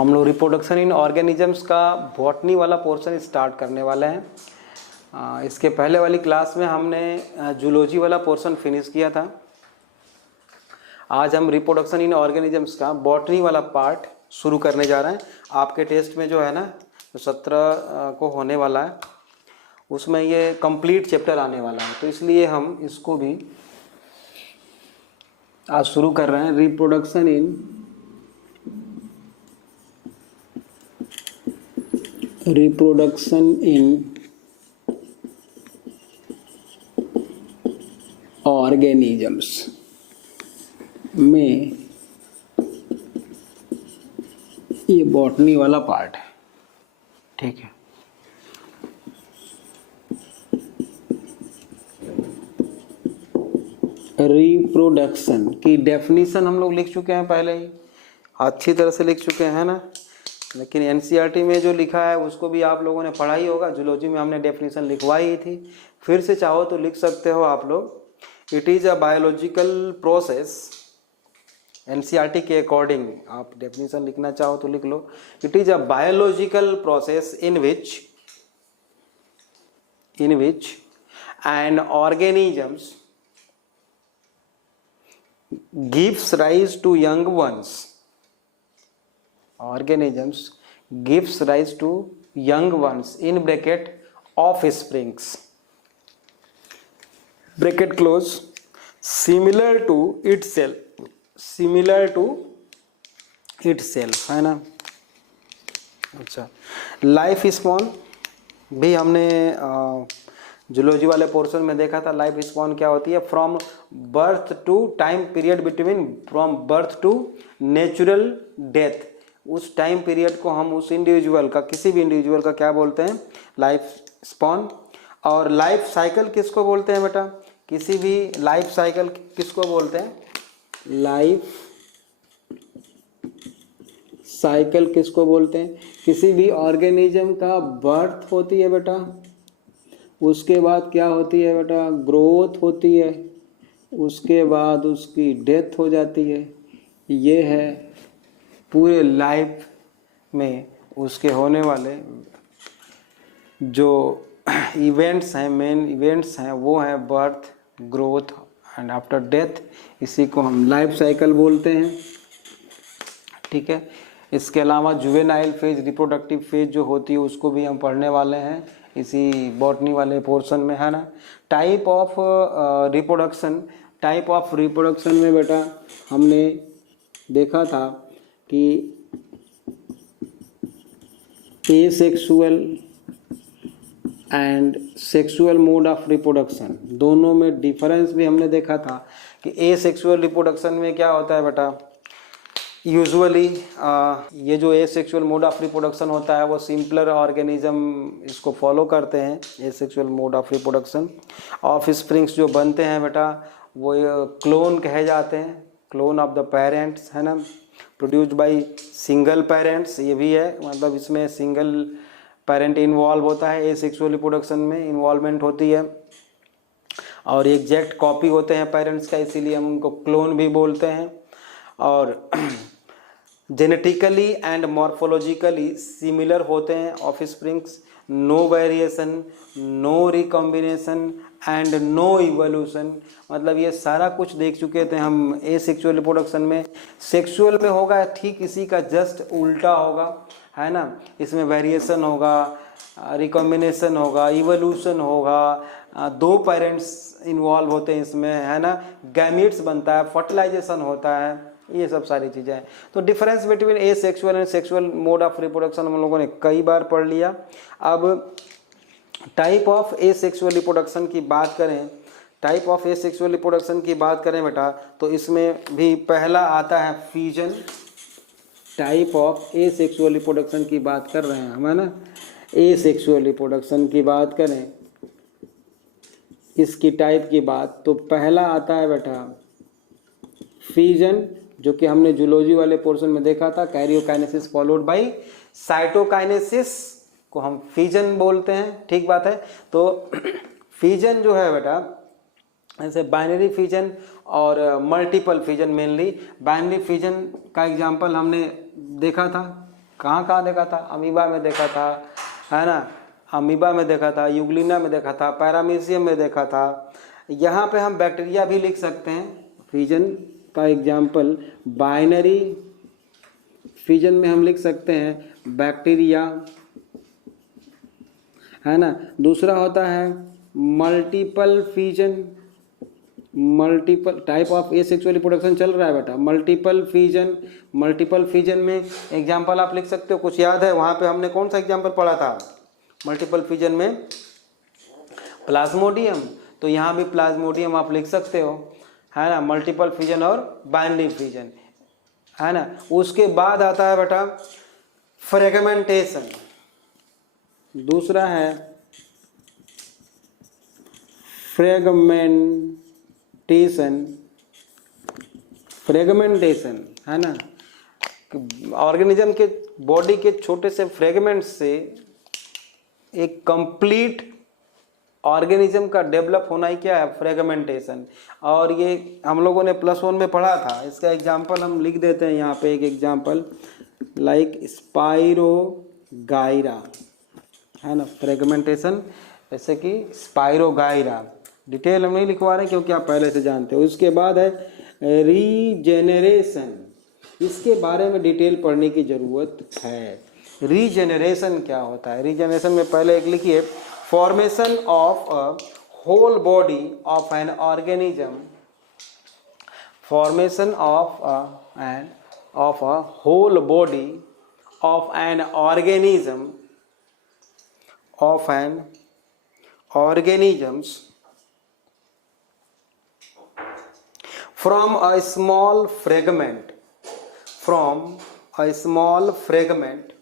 हम लोग reproduction in organisms का बॉटनी वाला पोर्शन स्टार्ट करने वाले हैं। इसके पहले वाली क्लास में हमने जूलॉजी वाला पोर्शन फिनिश किया था। आज हम रिप्रोडक्शन इन ऑर्गेनिजम्स का बॉटनी वाला पार्ट शुरू करने जा रहे हैं। आपके टेस्ट में जो है ना, जो 17 को होने वाला है, उसमें ये कंप्लीट चैप्टर आने वाला है, तो इसलिए हम इसको भी आज शुरू कर रहे हैं। रिप्रोडक्शन इन ऑर्गेनिजम्स में ये बॉटनी वाला पार्ट है, ठीक है। रिप्रोडक्शन की डेफिनेशन हम लोग लिख चुके हैं पहले ही, अच्छी तरह से लिख चुके हैं ना, लेकिन एनसीईआरटी में जो लिखा है उसको भी आप लोगों ने पढ़ा ही होगा। जूलॉजी में हमने डेफिनेशन लिखवाई ही थी, फिर से चाहो तो लिख सकते हो आप लोग। It is a biological process, NCERT के अकॉर्डिंग आप डेफिनेशन लिखना चाहो तो लिख लो। It is a biological process in which an organisms gives rise to young ones. Organisms gives rise to young ones in bracket offsprings, bracket close, similar to itself, है ना। अच्छा, लाइफ स्पॉन भी हमने जूलॉजी वाले portion में देखा था। Life spawn क्या होती है? From birth to time period between, from birth to natural death, उस टाइम पीरियड को हम उस इंडिविजुअल का, किसी भी इंडिविजुअल का क्या बोलते हैं? Life spawn. और लाइफ साइकिल किसको बोलते हैं बेटा? किसी भी लाइफ साइकिल किसको बोलते हैं? लाइफ साइकिल किसको बोलते हैं? किसी भी ऑर्गेनिज्म का बर्थ होती है बेटा, उसके बाद क्या होती है बेटा? ग्रोथ होती है, उसके बाद उसकी डेथ हो जाती है। ये है पूरे लाइफ में उसके होने वाले जो इवेंट्स हैं, मेन इवेंट्स हैं, वो हैं birth, growth and after death. इसी को हम लाइफ साइकिल बोलते हैं, ठीक है। इसके अलावा जुवेनाइल फेज, रिप्रोडक्टिव फेज जो होती है, उसको भी हम पढ़ने वाले हैं इसी बॉटनी वाले पोर्शन में, है ना। टाइप ऑफ रिप्रोडक्शन में बेटा हमने देखा था कि asexual and sexual mode of reproduction, दोनों में डिफरेंस भी हमने देखा था कि एसेक्सुअल रिप्रोडक्शन में क्या होता है बेटा? यूजुअली ये जो एसेक्सुअल मोड ऑफ रिप्रोडक्शन होता है वो सिंपलर ऑर्गेनिज्म इसको फॉलो करते हैं। Asexual mode of reproduction, of springs जो बनते हैं बेटा वो क्लोन कहे जाते हैं, क्लोन ऑफ द पेरेंट्स, है ना, प्रोड्यूस्ड बाय सिंगल पेरेंट्स। ये भी है, मतलब इसमें सिंगल पेरेंट इन्वॉल्व होता है, एसेक्सुअल रिप्रोडक्शन में इन्वॉल्वमेंट होती है, और एग्जैक्ट कॉपी होते हैं पेरेंट्स का, इसीलिए हम उनको क्लोन भी बोलते हैं। और जेनेटिकली एंड मॉर्फोलॉजिकली सिमिलर होते हैं offsprings, no variation, no recombination and no evolution. मतलब ये सारा कुछ देख चुके थे हम एसेक्सुअल रिप्रोडक्शन में। सेक्सुअल में होगा ठीक इसी का जस्ट उल्टा होगा, है ना। इसमें वेरिएशन होगा, रिकॉम्बिनेशन होगा, इवोल्यूशन होगा, दो पेरेंट्स इन्वॉल्व होते हैं इसमें, है ना, गैमीट्स बनता है, फर्टिलाइजेशन होता है, ये सब सारी चीज़ें हैं। तो difference between asexual and sexual mode of reproduction हम लोगों ने कई बार पढ़ लिया। अब टाइप ऑफ एसेक्सुअल रिप्रोडक्शन की बात करें, टाइप ऑफ एसेक्सुअल रिप्रोडक्शन की बात करें बेटा, तो इसमें भी पहला आता है fusion. Type of asexual reproduction की बात कर रहे हैं हम, है ना। एसेक्सुअल रिप्रोडक्शन की बात करें, इसकी टाइप की बात, तो पहला आता है बेटा फ्यूजन, जो कि हमने जूलॉजी वाले पोर्शन में देखा था। कैरियोकाइनेसिस फॉलोड बाय साइटोकाइनेसिस को हम फ्यूजन बोलते हैं, ठीक बात है। तो फ्यूजन जो है बेटा, ऐसे बाइनरी फ्यूजन और multiple fusion, mainly binary fusion का एग्जांपल हमने देखा था कहाँ कहाँ देखा था? अमीबा में देखा था, है ना, अमीबा में देखा था, यूग्लिना में देखा था, पैरामीशियम में देखा था। यहाँ पे हम बैक्टीरिया भी लिख सकते हैं। फिजन का एग्जाम्पल बाइनरी फिजन में हम लिख सकते हैं बैक्टीरिया, है ना। दूसरा होता है multiple fission, multiple type of asexual reproduction चल रहा है बेटा, मल्टीपल फिजन। मल्टीपल फिजन में एग्जाम्पल आप लिख सकते हो, कुछ याद है वहाँ पे हमने कौन सा एग्जाम्पल पढ़ा था मल्टीपल फिजन में? प्लाज्मोडियम। तो यहाँ भी प्लाज्मोडियम आप लिख सकते हो, है ना, मल्टीपल फिजन और बाइनरी फिजन, है ना। उसके बाद आता है बेटा फ्रेगमेंटेशन। दूसरा है फ्रेगमेंटेशन, फ्रेगमेंटेशन, है ना। ऑर्गेनिज्म के बॉडी के छोटे से फ्रेगमेंट से एक कंप्लीट ऑर्गेनिज्म का डेवलप होना ही क्या है? फ्रेगमेंटेशन। और ये हम लोगों ने +1 में पढ़ा था। इसका एग्जांपल हम लिख देते हैं यहाँ पे, एक एग्जांपल लाइक स्पाइरोगाइरा, है ना, फ्रेगमेंटेशन, जैसे कि स्पाइरोगाइरा। डिटेल हम नहीं लिखवा रहे क्योंकि आप पहले से जानते हो। उसके बाद है रीजेनरेशन। इसके बारे में डिटेल पढ़ने की ज़रूरत है। रीजेनरेशन क्या होता है? रीजेनरेशन में पहले एक लिखिए, formation of a whole body of an organism, formation of a whole body of an organism, of an organisms from a small fragment, from a small fragment।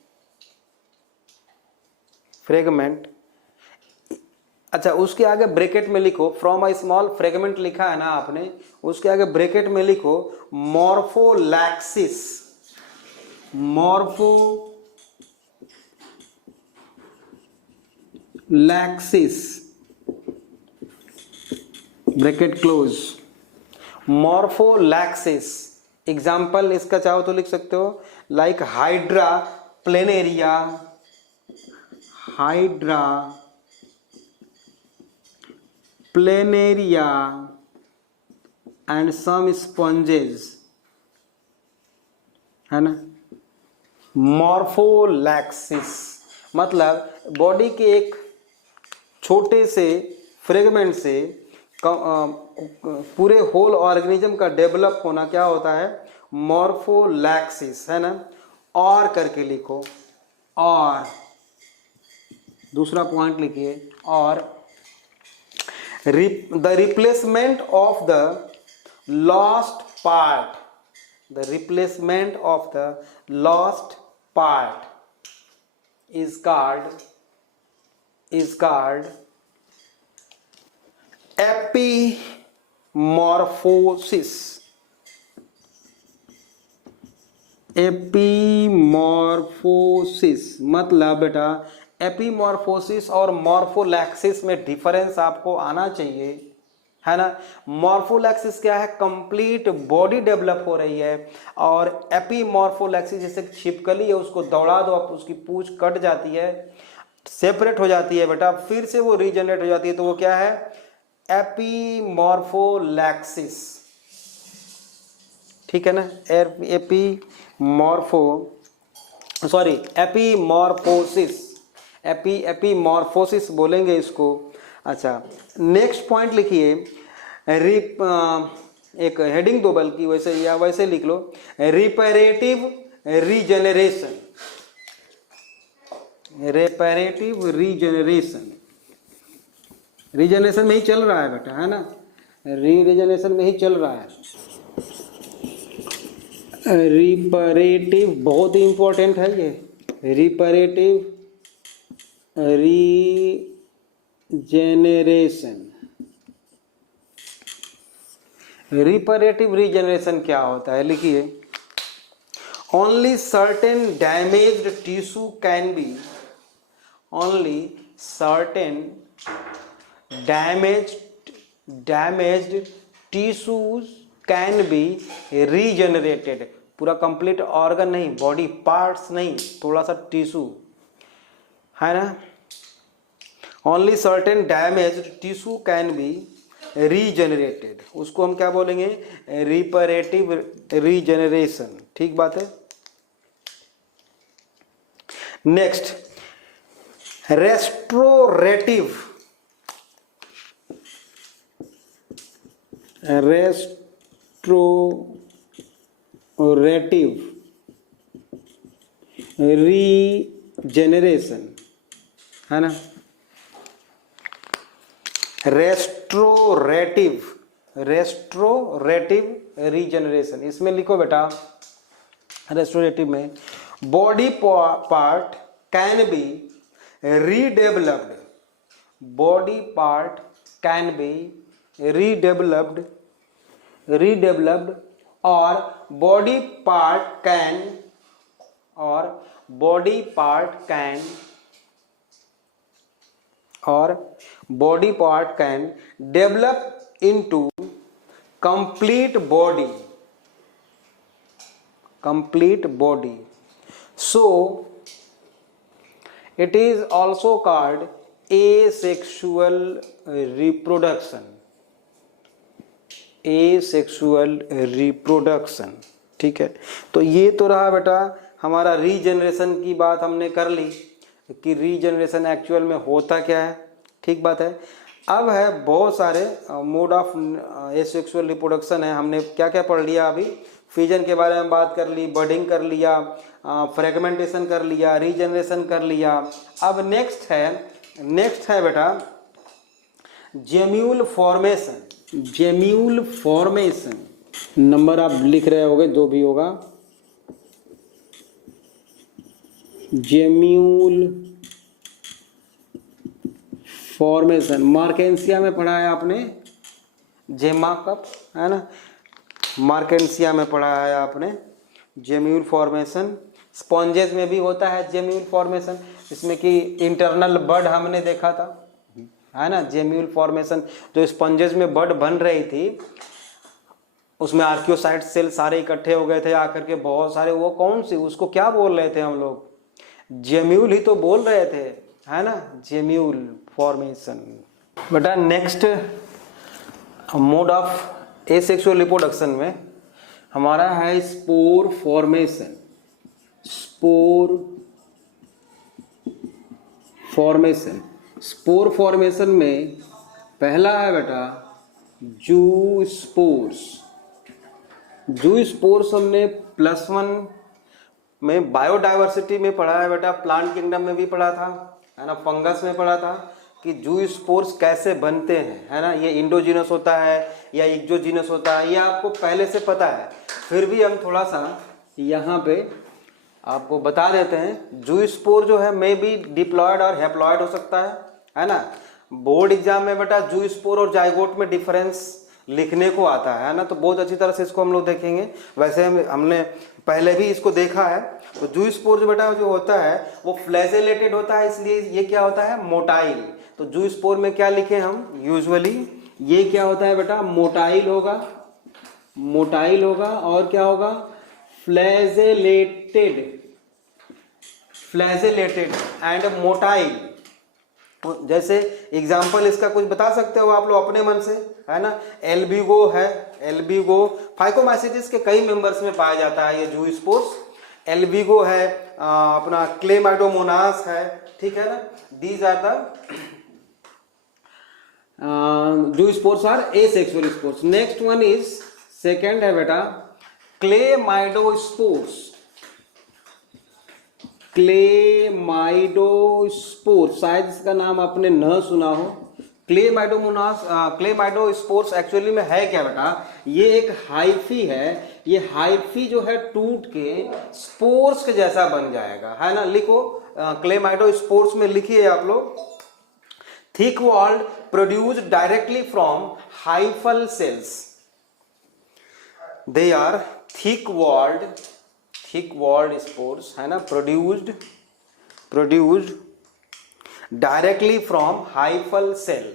अच्छा, उसके आगे ब्रैकेट में लिखो, फ्रॉम अ स्मॉल फ्रेगमेंट लिखा है ना आपने, उसके आगे ब्रैकेट में लिखो morphallaxis, morphallaxis, bracket close, morphallaxis. Example इसका चाहो तो लिख सकते हो, like hydra planaria, hydra planaria and some sponges, है ना। मॉर्फोलैक्सिस मतलब बॉडी के एक छोटे से फ्रेगमेंट से पूरे होल ऑर्गेनिज्म का डेवलप होना क्या होता है? मॉर्फोलैक्सिस, है ना। और करके लिखो, और दूसरा पॉइंट लिखिए, और the replacement of the lost part, the replacement of the lost part is called epimorphosis, एपीमॉर्फोसिस। मतलब बेटा एपीमॉर्फोसिस और मॉर्फोलैक्सिस में डिफरेंस आपको आना चाहिए, है ना। मॉर्फोलैक्सिस क्या है? कंप्लीट बॉडी डेवलप हो रही है, और एपीमॉर्फोलैक्सिस जैसे छिपकली है, उसको दौड़ा दो, आप उसकी पूंछ कट जाती है, सेपरेट हो जाती है बेटा, फिर से वो रीजनरेट हो जाती है, तो वो क्या है? एपीमॉर्फोलैक्सिस, ठीक है ना। एपीमॉर्फोसिस, एपीमॉर्फोसिस बोलेंगे इसको। अच्छा, नेक्स्ट पॉइंट लिखिए, एक हेडिंग दो बल्कि वैसे या वैसे लिख लो, रिपेरेटिव रीजेनरेशन, रेपेरेटिव रीजेनरेशन। रीजेनरेशन में ही चल रहा है बेटा, है ना, रीजेनरेशन में ही चल रहा है। रिपेरेटिव बहुत ही इंपॉर्टेंट है ये, रिपेरेटिव रीजेनरेशन। रिपेरेटिव रीजेनरेशन क्या होता है? लिखिए, only certain damaged tissue can be, only certain damaged tissues can be regenerated, पूरा कंप्लीट ऑर्गन नहीं, बॉडी पार्ट्स नहीं, थोड़ा सा टिश्यू है ना। Only certain damage tissue can be regenerated, उसको हम क्या बोलेंगे, रिपरेटिव रीजेनरेशन, ठीक बात है। नेक्स्ट रेस्टोरेटिव, रीजेनरेशन है ना। रेस्टोरेटिव रीजेनरेशन, इसमें लिखो बेटा, रेस्टोरेटिव में body part can be redeveloped, body part can be redeveloped और body part can develop into complete body, so it is also called asexual reproduction, ठीक है। तो ये तो रहा बेटा हमारा रीजनरेशन की बात हमने कर ली कि रीजनरेशन एक्चुअल में होता क्या है, ठीक बात है। अब है बहुत सारे मोड ऑफ एसेक्सुअल रिप्रोडक्शन है, हमने क्या क्या पढ़ लिया अभी, फिजन के बारे में बात कर ली, बडिंग कर लिया, फ्रेगमेंटेशन कर लिया, रीजनरेशन कर लिया। अब नेक्स्ट है बेटा जेम्यूल फॉर्मेशन, नंबर आप लिख रहे होगे जो भी होगा, जेम्यूल फॉर्मेशन, मार्केंसिया में पढ़ा है आपने, जेमा कप है ना, मार्केंसिया में पढ़ा है आपने जेम्यूल फॉर्मेशन। स्पॉन्जेस में भी होता है जेम्यूल फॉर्मेशन, इसमें कि इंटरनल बड हमने देखा था है ना, जेम्यूल फॉर्मेशन जो स्पॉन्जेस में बड बन रही थी, उसमें आर्कियोसाइट सेल सारे इकट्ठे हो गए थे आकर के बहुत सारे, वो कौन सी, उसको क्या बोल रहे थे हम लोग, जेम्यूल ही तो बोल रहे थे है ना, जेम्यूल फॉर्मेशन। बेटा next mode of asexual reproduction में हमारा है स्पोर फॉर्मेशन। स्पोर फॉर्मेशन में पहला है बेटा जू स्पोर्स हमने +1 में बायोडाइवर्सिटी में पढ़ा है बेटा, प्लांट किंगडम में भी पढ़ा था है ना, फंगस में पढ़ा था कि जू स्पोर्स कैसे बनते हैं है ना, ये इंडोजीनस होता है या एक्सोजीनस होता है, ये आपको पहले से पता है, फिर भी हम थोड़ा सा यहाँ पे आपको बता देते हैं। जू स्पोर जो है मे बी डिप्लॉयड और हैप्लॉयड हो सकता है ना। बोर्ड एग्जाम में बेटा जू स्पोर और जाइगोट में डिफरेंस लिखने को आता है ना, तो बहुत अच्छी तरह से इसको हम लोग देखेंगे। वैसे हमने पहले भी इसको देखा है। तो जू स्पोर जो बेटा जो होता है वो फ्लैजेलेटेड होता है, इसलिए ये क्या होता है, मोटाइल। तो जू स्पोर में क्या लिखे हम यूजुअली, ये क्या होता है बेटा, मोटाइल होगा और क्या होगा, फ्लैजेलेटेड एंड मोटाइल। जैसे एग्जाम्पल इसका कुछ बता सकते हो आप लोग अपने मन से है ना, एल्बिगो है, एल्बिगो फाइकोमाइसिटिस के कई मेंबर्स में पाया जाता है ये जू स्पोर्स। एल्बिगो है, अपना क्लेमाइडोमोनास है, ठीक है ना, these are the zoospores are asexual spores. Next one is second है बेटा क्लेमाइडोस्पोर्स, शायद इसका नाम आपने न सुना हो। क्लेमाइडोस्पोर्स एक्चुअली में है क्या बेटा, ये एक हाइफी है, ये हाइफी जो है टूट के स्पोर्स के जैसा बन जाएगा है ना। लिखो क्लेमाइडोस्पोर्स में लिखिए आप लोग, thick walled produced directly from hyphal cells, they are thick walled spores है ना, produced directly from hyphal cell.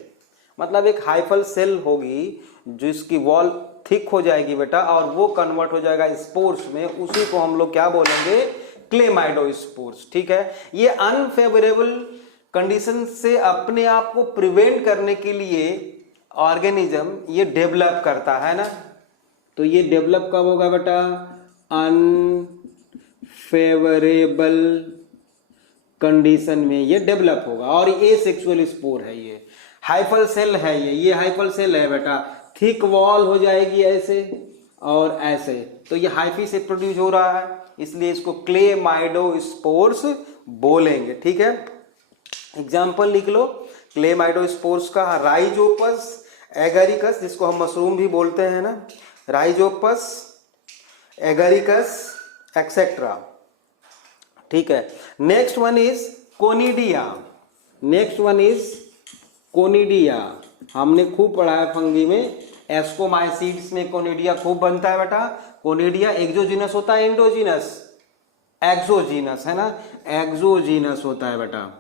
मतलब एक हाइफल सेल होगी जिसकी वॉल थिक हो जाएगी बेटा और वो कन्वर्ट हो जाएगा स्पोर्स में, उसी को हम लोग क्या बोलेंगे, क्लेमाइडोस्पोर्स। ठीक है, ये अनफेवरेबल कंडीशन से अपने आप को प्रिवेंट करने के लिए ऑर्गेनिज्म ये डेवलप करता है ना। तो ये डेवलप कब होगा बेटा, अनफेवरेबल कंडीशन में ये डेवलप होगा। और ये सेक्सुअल स्पोर है, ये हाइफल सेल है, ये हाइफल सेल है बेटा, थिक वॉल हो जाएगी ऐसे और ऐसे, तो ये हाइफी से प्रोड्यूस हो रहा है, इसलिए इसको क्लेमाइडोस्पोर्स बोलेंगे। ठीक है, एग्जाम्पल लिख लो क्लेमाइडोस्पोर्स का, राइजोपस एगारिकस, जिसको हम मशरूम भी बोलते हैं ना, राइजोपस एगारिकस एक्सेट्रा। ठीक है, next one is conidia, next one is conidia. हमने खूब पढ़ा है फंगी में, एस्कोमाइसीड्स में कोनिडिया खूब बनता है बेटा। कोनिडिया एक्सोजीनस होता है, इंडोजीनस, एक्सोजीनस है ना, एक्सोजीनस होता है बेटा,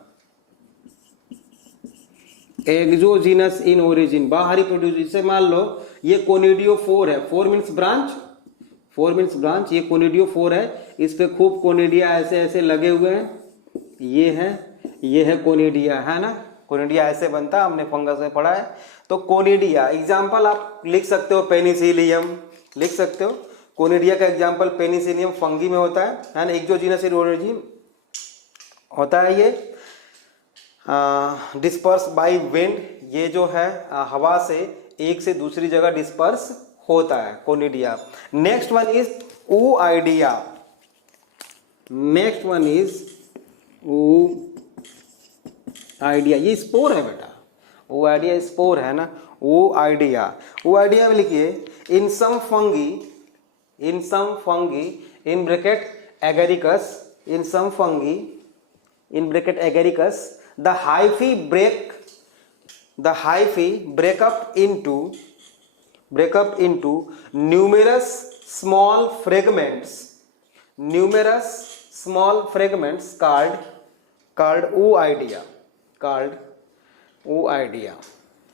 एक्सोजीनस इन ओरिजिन, बाहरी प्रोड्यूस। जैसे मान लो ये कोनिडियो 4 है, 4 मीन्स ब्रांच, 4 मीन्स ब्रांच, ये कोनिडियो 4 है, इस पे खूब कोनिडिया ऐसे ऐसे लगे हुए हैं, ये है कोनिडिया, है ना, कोनिडिया ऐसे बनता है, हमने फंगस में पढ़ा है। तो कोनिडिया एग्जाम्पल आप लिख सकते हो, पेनिसिलियम लिख सकते हो, कोनिडिया का एग्जाम्पल पेनिसिलियम फंगी में होता है ना, एक्सोजीनस इन ओरिजिन होता है। ये डिस्पर्स बाय विंड, ये जो है हवा से एक से दूसरी जगह डिस्पर्स होता है conidia. Next one is ooidea, next one is ooidea, ये स्पोर है बेटा, ooidea स्पोर है ना, ooidea में लिखिए, in some fungi in bracket agaricus, in some fungi in bracket agaricus the hyphae break up into numerous small fragments called ooidea,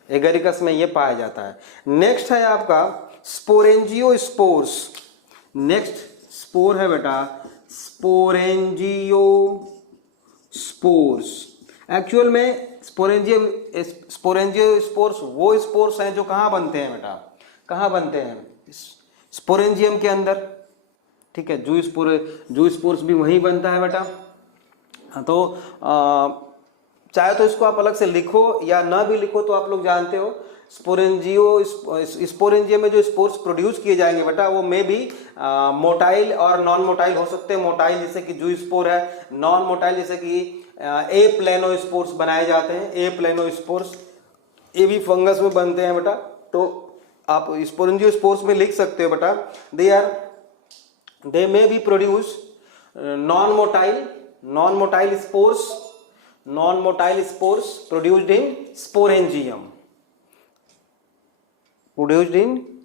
agaricus में ये पाया जाता है। नेक्स्ट है आपका स्पोरेंजियोस्पोर्स, नेक्स्ट स्पोर है बेटा स्पोरेंजियोस्पोर्स। एक्चुअल में स्पोरेंजियोस्पोर्स वो स्पोर्स हैं जो कहाँ बनते हैं बेटा, कहाँ बनते हैं, स्पोरेंजियम के अंदर। ठीक है, जू स्पोर्स भी वहीं बनता है बेटा। तो चाहे तो इसको आप अलग से लिखो या ना भी लिखो, तो आप लोग जानते हो स्पोरेंजियम में जो स्पोर्स प्रोड्यूस किए जाएंगे बेटा, वो मे भी मोटाइल और नॉन मोटाइल हो सकते हैं। मोटाइल जैसे कि जू स्पोर है, नॉन मोटाइल जैसे कि ए प्लेनोस्पोर्स बनाए जाते हैं, ए प्लेनोस्पोर्स, ये भी फंगस में बनते हैं बेटा। तो आप स्पोरेंजियोस्पोर्स में लिख सकते हो बेटा, they may be produce non motile spores produced in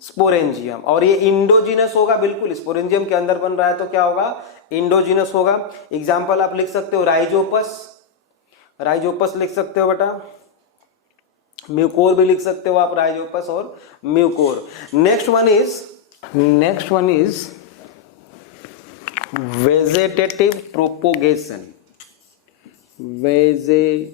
sporangium, और ये इंडोजीनस होगा, बिल्कुल स्पोरेंजियम के अंदर बन रहा है तो क्या होगा, इंडोजीनस होगा। एग्जाम्पल आप लिख सकते हो राइजोपस लिख सकते हो बेटा, म्यूकोर भी लिख सकते हो आप, राइजोपस और mucor. Next one is vegetative propagation, vegetative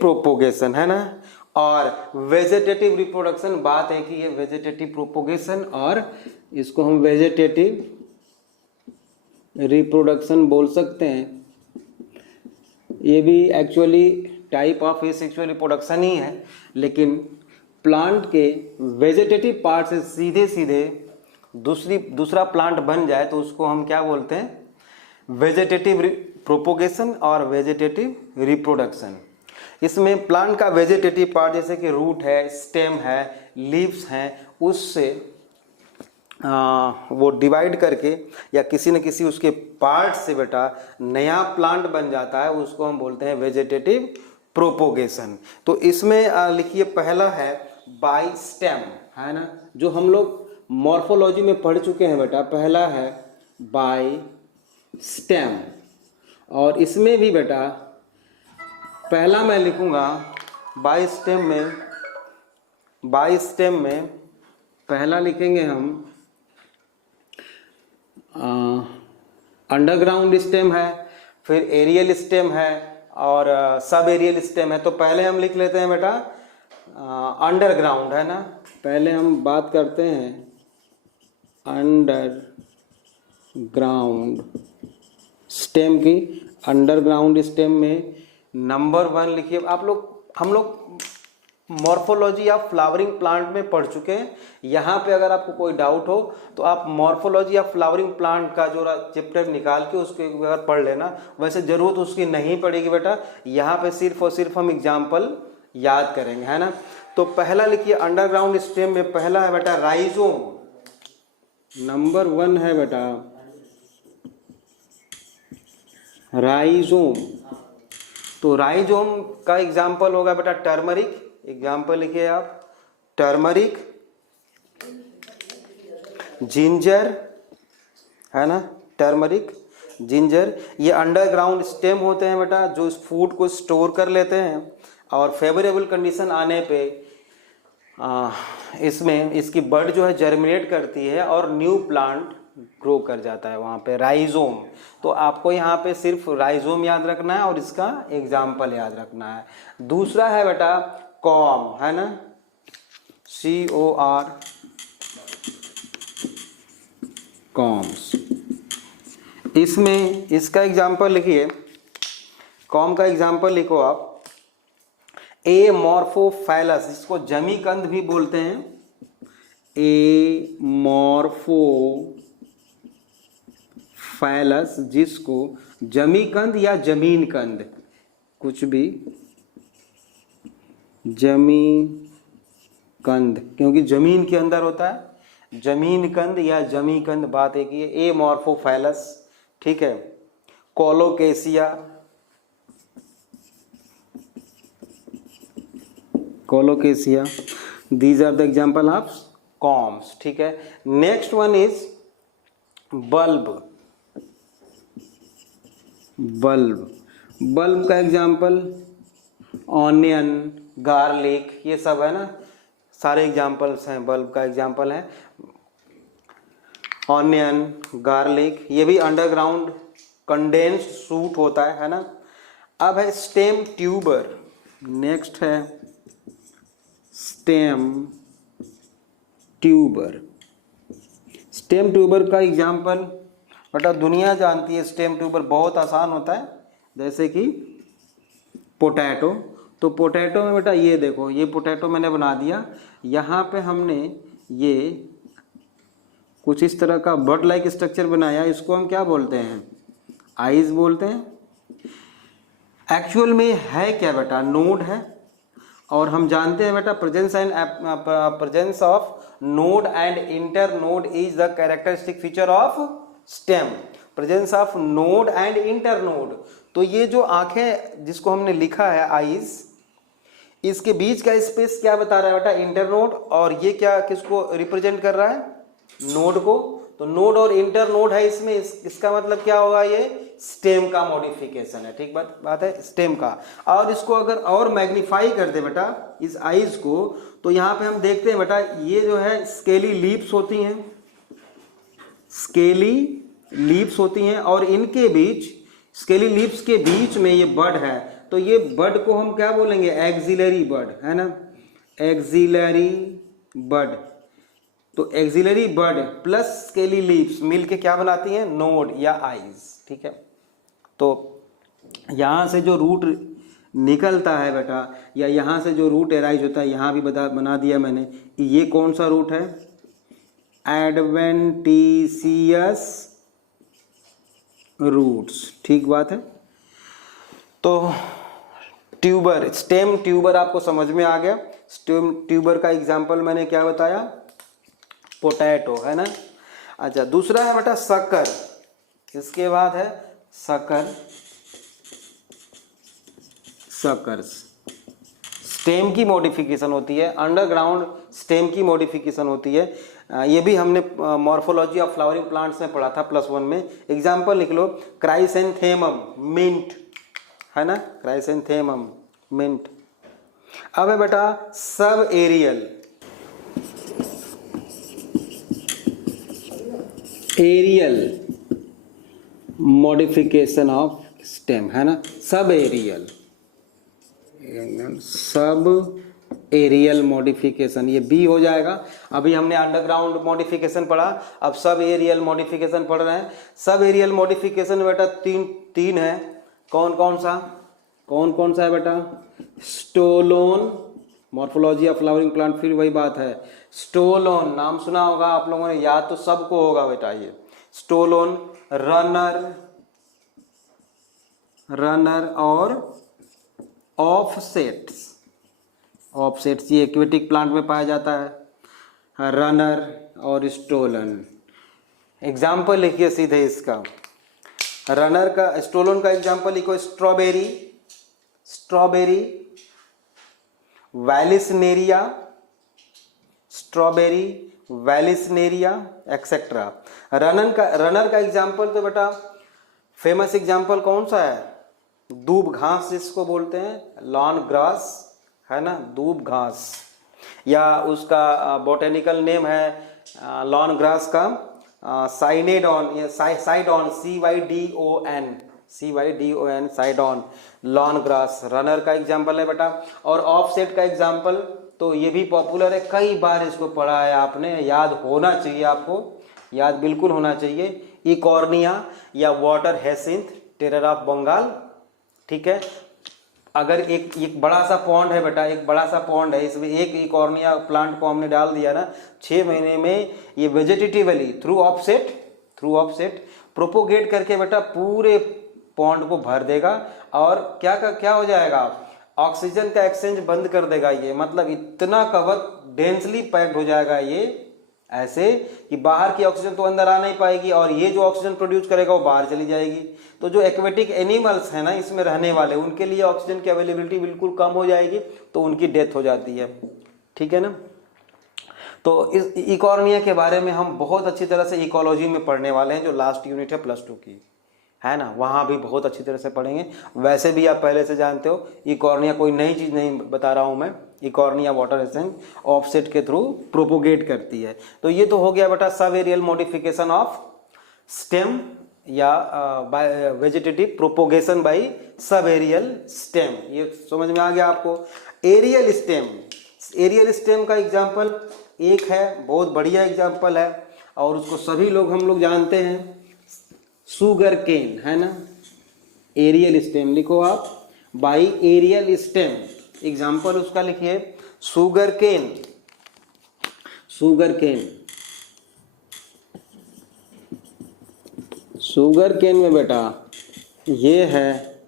propagation है ना, और वेजेटेटिव रिप्रोडक्शन। बात है कि ये वेजेटेटिव प्रोपोगेशन और इसको हम वेजेटेटिव रिप्रोडक्शन बोल सकते हैं। ये भी actually type of asexual reproduction ही है, लेकिन प्लांट के वेजेटेटिव पार्ट से सीधे दूसरा प्लांट बन जाए तो उसको हम क्या बोलते हैं, वेजेटेटिव प्रोपोगेशन और वेजेटेटिव रिप्रोडक्शन। इसमें प्लांट का वेजेटेटिव पार्ट जैसे कि रूट है, स्टेम है, लीव्स हैं, उससे वो डिवाइड करके या किसी न किसी उसके पार्ट से बेटा नया प्लांट बन जाता है, उसको हम बोलते हैं वेजेटेटिव प्रोपोगेशन। तो इसमें लिखिए, पहला है बाय स्टेम, है ना, जो हम लोग मॉर्फोलॉजी में पढ़ चुके हैं बेटा। पहला है बाय स्टेम। और इसमें भी बेटा पहला मैं लिखूंगा बाई स्टेम में पहला लिखेंगे हम अंडरग्राउंड स्टेम है, फिर एरियल स्टेम है और सब एरियल स्टेम है। तो पहले हम लिख लेते हैं बेटा अंडरग्राउंड, है ना। पहले हम बात करते हैं अंडरग्राउंड स्टेम की। अंडरग्राउंड स्टेम में नंबर 1 लिखिए। हम लोग मॉर्फोलॉजी ऑफ फ्लावरिंग प्लांट में पढ़ चुके हैं। यहाँ पे अगर आपको कोई डाउट हो तो आप मॉर्फोलॉजी ऑफ फ्लावरिंग प्लांट का जो चैप्टर निकाल के उसको एक बार पढ़ लेना। वैसे जरूरत उसकी नहीं पड़ेगी बेटा, यहाँ पे सिर्फ और सिर्फ हम एग्जाम्पल याद करेंगे, है ना। तो पहला लिखिए अंडरग्राउंड स्टेम में पहला है बेटा राइजोम। नंबर 1 है बेटा राइजोम। तो राइजोम का एग्जाम्पल होगा बेटा टर्मरिक। एग्जाम्पल लिखिए आप, टर्मरिक, जिंजर, है ना, टर्मरिक, जिंजर। ये अंडरग्राउंड स्टेम होते हैं बेटा, जो इस फूड को स्टोर कर लेते हैं और फेवरेबल कंडीशन आने पे इसमें इसकी बड जो है जर्मिनेट करती है और न्यू प्लांट ग्रो कर जाता है वहाँ पे, राइजोम। तो आपको यहाँ पे सिर्फ राइजोम याद रखना है और इसका एग्जाम्पल याद रखना है। दूसरा है बेटा कॉम, है ना, COR, कॉम्स। इसमें इसका एग्जाम्पल लिखिए, कॉम का एग्जाम्पल लिखो आप, ए मॉर्फोफैलस, जिसको जमीकंद भी बोलते हैं, ए मॉर्फोफैलस, जिसको जमीकंद या जमीन कंद, कुछ भी, जमीकंद, क्योंकि जमीन के अंदर होता है, जमीन कंद या जमीकंद, बात एक ही है। ए मॉर्फोफैलस, ठीक है। Colocasia, colocasia, these are the example of corms, ठीक है। Next one is bulb. Bulb का एग्जाम्पल ऑनियन, गार्लिक, ये सब है ना, सारे एग्जाम्पल्स हैं। बल्ब का एग्जाम्पल है ऑनियन, गार्लिक, ये भी अंडरग्राउंड कंडेंस्ड शूट होता है ना। अब है स्टेम ट्यूबर। नेक्स्ट है स्टेम ट्यूबर। स्टेम ट्यूबर का एग्जाम्पल बेटा दुनिया जानती है, स्टेम ट्यूबर बहुत आसान होता है, जैसे कि पोटैटो। तो पोटैटो में बेटा ये देखो, ये पोटैटो मैंने बना दिया। यहाँ पे हमने ये कुछ इस तरह का बर्ड लाइक स्ट्रक्चर बनाया, इसको हम क्या बोलते हैं, आइज बोलते हैं। एक्चुअल में है क्या बेटा, नोड है। और हम जानते हैं बेटा presence of node and inter node is the characteristic feature of stem. Presence of node and inter node. तो ये जो आंखें जिसको हमने लिखा है आईज, इसके बीच का स्पेस क्या बता रहा है बेटा, इंटर नोड। और ये क्या किसको रिप्रेजेंट कर रहा है, नोड को। तो नोड और इंटर नोड है इसमें, इसका मतलब क्या होगा, ये स्टेम का मॉडिफिकेशन है, ठीक बात है, स्टेम का। और इसको अगर और मैग्नीफाई कर दे बेटा इस आइज को, तो यहाँ पे हम देखते हैं बेटा ये जो है स्केली लीप्स होती हैं, स्केली लीप्स होती हैं, और इनके बीच, स्केली लीप्स के बीच में ये बड है। तो ये बड को हम क्या बोलेंगे, एक्सिलरी बड, है ना, एक्सिलरी बड। तो एक्सिलरी बड प्लस स्केली लीव्स मिलके क्या बनाती हैं, नोड या आइज, ठीक है। तो यहाँ से जो रूट निकलता है बेटा, या यहाँ से जो रूट एराइज होता है, यहाँ भी बना दिया मैंने। ये कौन सा रूट है, एडवेंटिशियस रूट्स, ठीक बात है। तो ट्यूबर, स्टेम ट्यूबर आपको समझ में आ गया। स्टेम ट्यूबर का एग्जाम्पल मैंने क्या बताया, पोटैटो, है ना। अच्छा, दूसरा है बेटा शक्कर। इसके बाद है शक्कर, शकर्स। स्टेम की मॉडिफिकेशन होती है, अंडरग्राउंड स्टेम की मॉडिफिकेशन होती है। ये भी हमने मॉर्फोलॉजी ऑफ फ्लावरिंग प्लांट्स में पढ़ा था +1 में। एग्जाम्पल लिख लो, क्राइसेंथेमम मिंट, है ना, क्राइसेंथेमम मिंट। अब है बेटा sub aerial, aerial modification of stem, है ना, सब एरियल, सब एरियल मॉडिफिकेशन, ये बी हो जाएगा। अभी हमने अंडरग्राउंड मॉडिफिकेशन पढ़ा, अब सब एरियल मॉडिफिकेशन पढ़ रहे हैं। सब एरियल मॉडिफिकेशन बेटा तीन है। कौन कौन सा है बेटा? Stolon, morphology of flowering plant, फिर वही बात है, स्टोलोन नाम सुना होगा आप लोगों ने, याद तो सबको होगा बेटा ये स्टोलोन, रनर और ऑफसेट्स। ऑफसेट्स ये एक्वेटिक प्लांट में पाया जाता है, रनर और स्टोलन। एग्जाम्पल लिखिए सीधे इसका, रनर का, स्टोलन का एग्जाम्पल लिखो, स्ट्रॉबेरी, वैलिसनेरिया, एक्सेट्रा। रनर का एग्जाम्पल तो बेटा फेमस एग्जाम्पल कौन सा है? दूब घास जिसको बोलते हैं, लॉन ग्रास, है ना, दूब घास, या उसका बॉटेनिकल नेम है लॉन ग्रास का साइनेडॉन या साइडॉन, CYDON, साइडॉन, लॉन ग्रास रनर का एग्जाम्पल है बेटा। और ऑफसेट का एग्जाम्पल तो ये भी पॉपुलर है, कई बार इसको पढ़ा है आपने, याद होना चाहिए आपको, याद बिल्कुल होना चाहिए। इकॉर्निया या water hyacinth, terror of Bengal, ठीक है। अगर एक बड़ा सा पॉन्ड है बेटा, एक बड़ा सा पॉन्ड है, इसमें एक इकॉर्निया प्लांट को हमने डाल दिया ना, 6 महीने में ये वेजिटेटिवली थ्रू ऑफसेट प्रोपोगेट करके बेटा पूरे पॉन्ड को भर देगा, और क्या हो जाएगा, ऑक्सीजन का एक्सचेंज बंद कर देगा ये, मतलब इतना कवर डेंसली पैक्ड हो जाएगा ये, ऐसे कि बाहर की ऑक्सीजन तो अंदर आ नहीं पाएगी, और ये जो ऑक्सीजन प्रोड्यूस करेगा वो बाहर चली जाएगी। तो जो एक्वेटिक एनिमल्स हैं ना इसमें रहने वाले, उनके लिए ऑक्सीजन की अवेलेबिलिटी बिल्कुल कम हो जाएगी, तो उनकी डेथ हो जाती है, ठीक है ना। तो इस इकॉर्निया के बारे में हम बहुत अच्छी तरह से इकोलॉजी में पढ़ने वाले हैं, जो लास्ट यूनिट है +2 की, है ना, वहाँ भी बहुत अच्छी तरह से पढ़ेंगे। वैसे भी आप पहले से जानते हो, इकॉर्निया कोई नई चीज़ नहीं बता रहा हूँ मैं, इकॉर्निया वाटर हैसिंथ ऑफसेट के थ्रू प्रोपोगेट करती है। तो ये तो हो गया बेटा sub aerial modification of stem या vegetative propagation by sub aerial stem, ये समझ में आ गया आपको। एरियल स्टेम का एग्जाम्पल एक है, बहुत बढ़िया एग्जाम्पल है, और उसको सभी लोग हम लोग जानते हैं, सुगर केन, है ना। एरियल स्टेम लिखो आप, बाय एरियल स्टेम, एग्जाम्पल उसका लिखिए, सुगर केन में बेटा ये है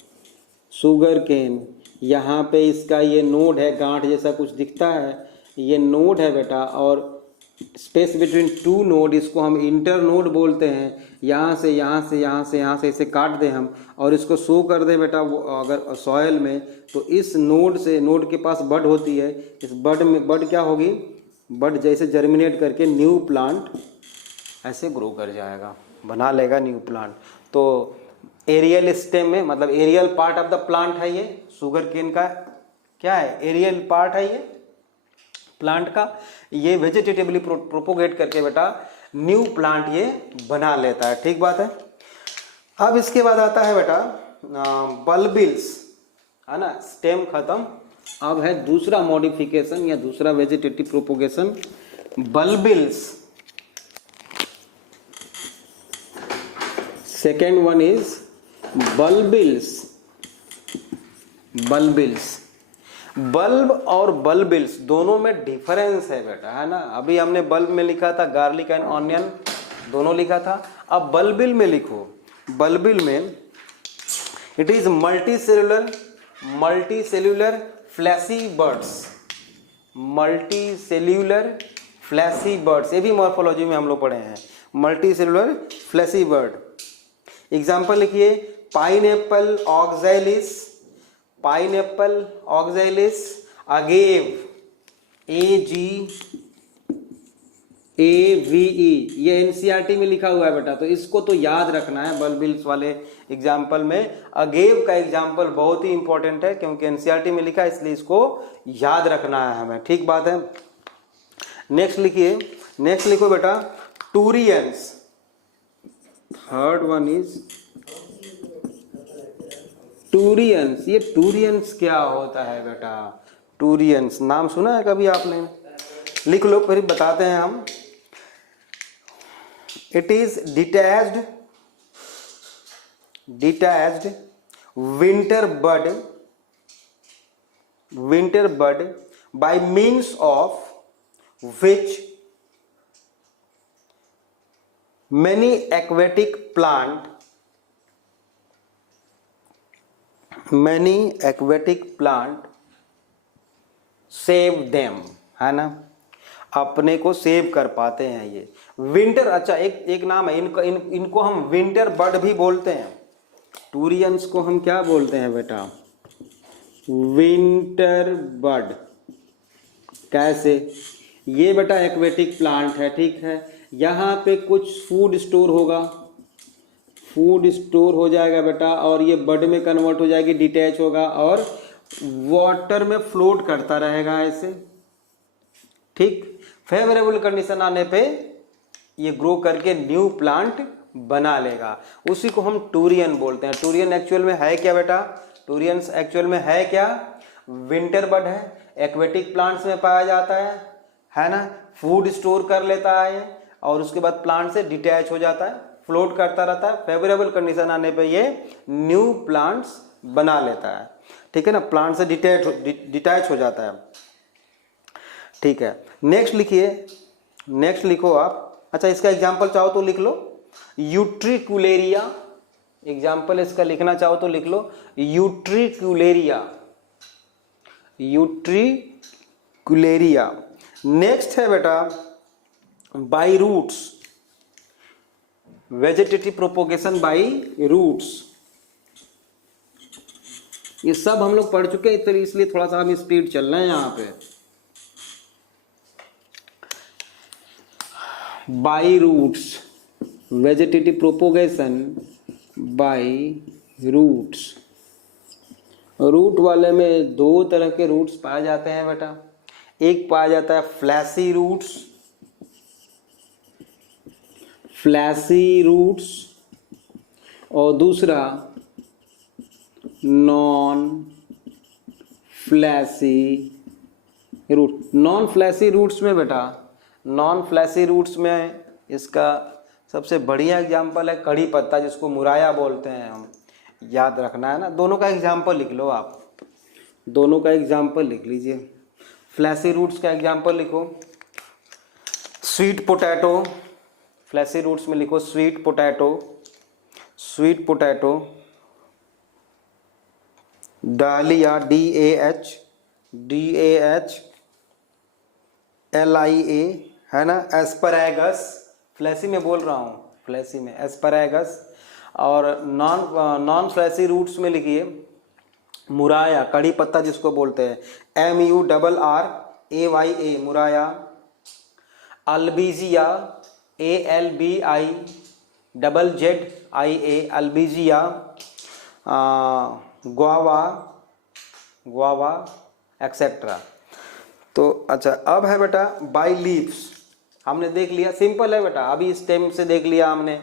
सुगर केन, यहाँ पे इसका ये नोड है, गांठ जैसा कुछ दिखता है, ये नोड है बेटा, और स्पेस बिटवीन 2 नोड, इसको हम इंटर नोड बोलते हैं। यहाँ से इसे काट दें हम, और इसको शो कर दें बेटा वो अगर सॉयल में, तो इस नोड से, नोड के पास बड होती है, इस बड में, बड क्या होगी, बड जैसे जर्मिनेट करके न्यू प्लांट ऐसे ग्रो कर जाएगा, बना लेगा न्यू प्लांट। तो एरियल स्टेम में, मतलब aerial part of the plant है ये, शुगर केन का क्या है, एरियल पार्ट है ये प्लांट का, ये वेजिटेटिवली प्रोपोगेट करके बेटा न्यू प्लांट ये बना लेता है, ठीक बात है। अब इसके बाद आता है बेटा बल्बिल्स, है ना, स्टेम खत्म, अब है दूसरा मॉडिफिकेशन या दूसरा vegetative propagation, bulbils. Second one is bulbils. Bulb और बल्बिल्स दोनों में डिफरेंस है बेटा, है ना। अभी हमने बल्ब में लिखा था गार्लिक एंड ऑनियन, दोनों लिखा था। अब बल्बिल में लिखो, बल्बिल में it is multicellular fleshy buds, ये भी मॉर्फोलॉजी में हम लोग पढ़े हैं, मल्टीसेल्यूलर फ्लैशी बर्ड। एग्जाम्पल लिखिए, पाइनएप्पल ऑक्सैलिस, अगेव, AVE, ये NCERT में लिखा हुआ है बेटा, तो इसको तो याद रखना है बल्ब बिल्स वाले एग्जाम्पल में। अगेव का एग्जाम्पल बहुत ही इंपॉर्टेंट है क्योंकि NCERT में लिखा है, इसलिए इसको याद रखना है हमें, ठीक बात है। नेक्स्ट लिखिए, नेक्स्ट लिखो बेटा turions. Third one is turions. ये टूरियंस क्या होता है बेटा? टूरियंस नाम सुना है कभी आपने? लिख लो फिर बताते हैं हम। It is detached winter bud by means of which many aquatic plant save them, है ना, अपने को सेव कर पाते हैं ये विंटर। अच्छा एक नाम है इनको हम विंटर बर्ड भी बोलते हैं। टूरियंस को हम क्या बोलते हैं बेटा? Winter bird. कैसे? ये बेटा एक्वेटिक प्लांट है, ठीक है, यहाँ पे कुछ फूड स्टोर होगा, फूड स्टोर हो जाएगा बेटा, और ये बर्ड में कन्वर्ट हो जाएगी, डिटैच होगा और वाटर में फ्लोट करता रहेगा ऐसे, ठीक। फेवरेबल कंडीशन आने पे ये ग्रो करके न्यू प्लांट बना लेगा, उसी को हम टूरियन बोलते हैं। टूरियन एक्चुअल में है क्या बेटा? टूरियंस एक्चुअल में है क्या? विंटर बर्ड है, एक्वेटिक प्लांट्स में पाया जाता है ना, फूड स्टोर कर लेता है और उसके बाद प्लांट से डिटैच हो जाता है, फ्लोट करता रहता है। फेवरेबल कंडीशन आने पे ये न्यू प्लांट्स बना लेता है, ठीक है ना, प्लांट से डिटैच हो जाता है, ठीक है। नेक्स्ट लिखिए, नेक्स्ट लिखो आप। अच्छा इसका एग्जाम्पल चाहो तो लिख लो, यूट्रिकुलेरिया। एग्जाम्पल इसका लिखना चाहो तो लिख लो, यूट्रिकुलेरिया, यूट्रिकुलेरिया। नेक्स्ट है बेटा by roots, vegetative propagation by roots. ये सब हम लोग पढ़ चुके हैं, इसलिए थोड़ा सा हम स्पीड चल रहे हैं यहाँ पे। By roots, vegetative propagation by roots. Root वाले में दो तरह के रूट्स पाए जाते हैं बेटा। एक पाया जाता है फ्लैशी रूट्स, और दूसरा non fleshy root. Non fleshy roots में बेटा, नॉन फ्लैशी रूट्स में इसका सबसे बढ़िया एग्जाम्पल है कड़ी पत्ता, जिसको मुराया बोलते हैं हम, याद रखना है ना। दोनों का एग्जाम्पल लिख लो आप, दोनों का एग्जाम्पल लिख लीजिए। फ्लैशी रूट्स का एग्जाम्पल लिखो, स्वीट पोटैटो। फ्लैशी रूट्स में लिखो स्वीट पोटैटो, स्वीट पोटैटो, डालिया, DAHLIA, है ना। एस्पैरागस, फ्लैशी में बोल रहा हूँ, फ्लैशी में एस्पैरागस। और नॉन फ्लैशी रूट्स में लिखिए मुराया, कड़ी पत्ता जिसको बोलते हैं, MURRAYA, murraya. Albizia, ALBIZZIA, albizia. Guava etcetera. तो अच्छा अब है बेटा बाई लीव्स। हमने देख लिया, सिंपल है बेटा, अभी स्टेम से देख लिया हमने।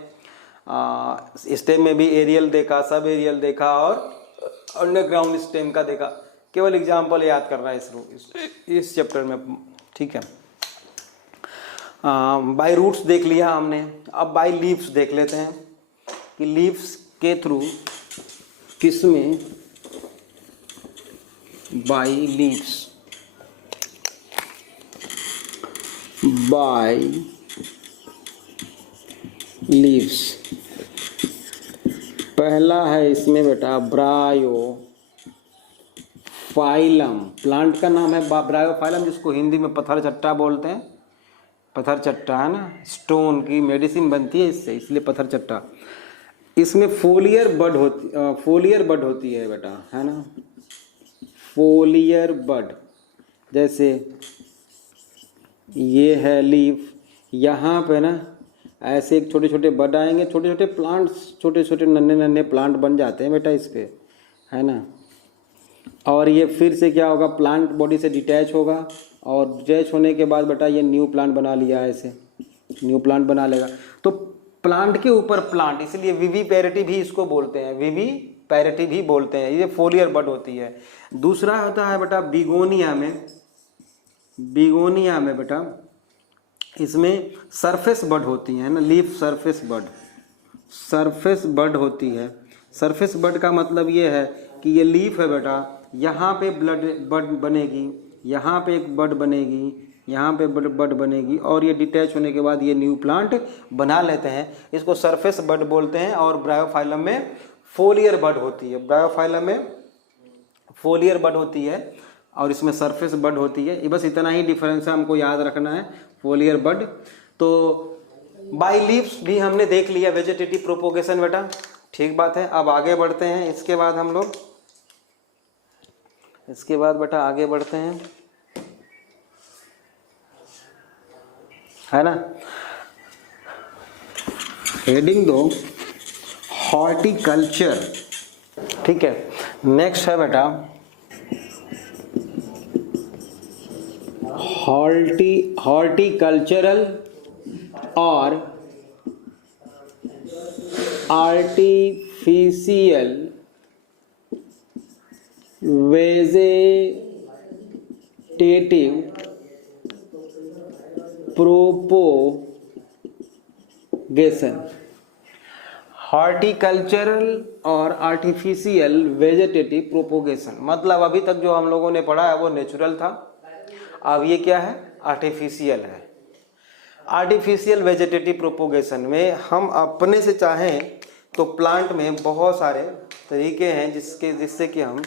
स्टेम में भी एरियल देखा, सब एरियल देखा और अंडरग्राउंड स्टेम का देखा। केवल एग्जाम्पल याद करना है इस चैप्टर में, ठीक है। बाय रूट्स देख लिया हमने, अब बाय लीव्स देख लेते हैं कि लीव्स के थ्रू किसमें बाय लीव्स, बाय लीव्स। पहला है इसमें बेटा ब्रायोफाइलम, प्लांट का नाम है ब्रायोफाइलम, जिसको हिंदी में पत्थर चट्टा बोलते हैं। पत्थर चट्टा है ना, स्टोन की मेडिसिन बनती है इससे, इसलिए पत्थर चट्टा। इसमें फोलियर बड होती है बेटा, है ना, फोलियर बड। जैसे ये है लीफ, यहाँ पे ना ऐसे एक छोटे छोटे बड आएंगे, छोटे छोटे प्लांट्स, छोटे छोटे नन्हे नन्हे प्लांट बन जाते हैं बेटा इस पे, है ना। और ये फिर से क्या होगा, प्लांट बॉडी से डिटैच होगा और डिटैच होने के बाद बेटा ये न्यू प्लांट बना लिया, ऐसे न्यू प्लांट बना लेगा। तो प्लांट के ऊपर प्लांट, इसलिए विविपेरिटी भी इसको बोलते हैं, विविपेरिटी भी बोलते हैं। ये फोलियर बड होती है। दूसरा होता है बेटा बिगोनिया में, बिगोनिया में बेटा इसमें सरफेस बड होती है ना, लीफ सरफेस बड, सरफेस बड होती है। सरफेस बड का मतलब ये है कि ये लीफ है बेटा, यहाँ पे बड बनेगी, यहाँ पे एक बड बनेगी, यहाँ पे बड बनेगी और ये डिटैच होने के बाद ये न्यू प्लांट बना लेते हैं। इसको सरफेस बड बोलते हैं। और ब्रायोफाइलम में फोलियर बड होती है, ब्रायोफाइलम में फोलियर बड होती है और इसमें सरफेस बड होती है। ये बस इतना ही डिफरेंस है, हमको याद रखना है, फोलियर बड। तो बाई लीव्स भी हमने देख लिया, वेजिटेटिव प्रोपोगेशन बेटा, ठीक बात है। अब आगे बढ़ते हैं, इसके बाद हम लोग, इसके बाद बेटा आगे बढ़ते हैं, है ना। हेडिंग दो हॉर्टिकल्चर, ठीक है। नेक्स्ट है बेटा हॉर्टिकल्चरल और आर्टिफिशियल वेजिटेटिव प्रोपोगेशन। हॉर्टिकल्चरल और आर्टिफिशियल वेजिटेटिव प्रोपोगेशन मतलब अभी तक जो हम लोगों ने पढ़ा है वो नेचुरल था, अब ये क्या है, आर्टिफिशियल है। आर्टिफिशियल वेजिटेटिव प्रोपोगेशन में हम अपने से चाहें तो प्लांट में बहुत सारे तरीके हैं जिससे कि हम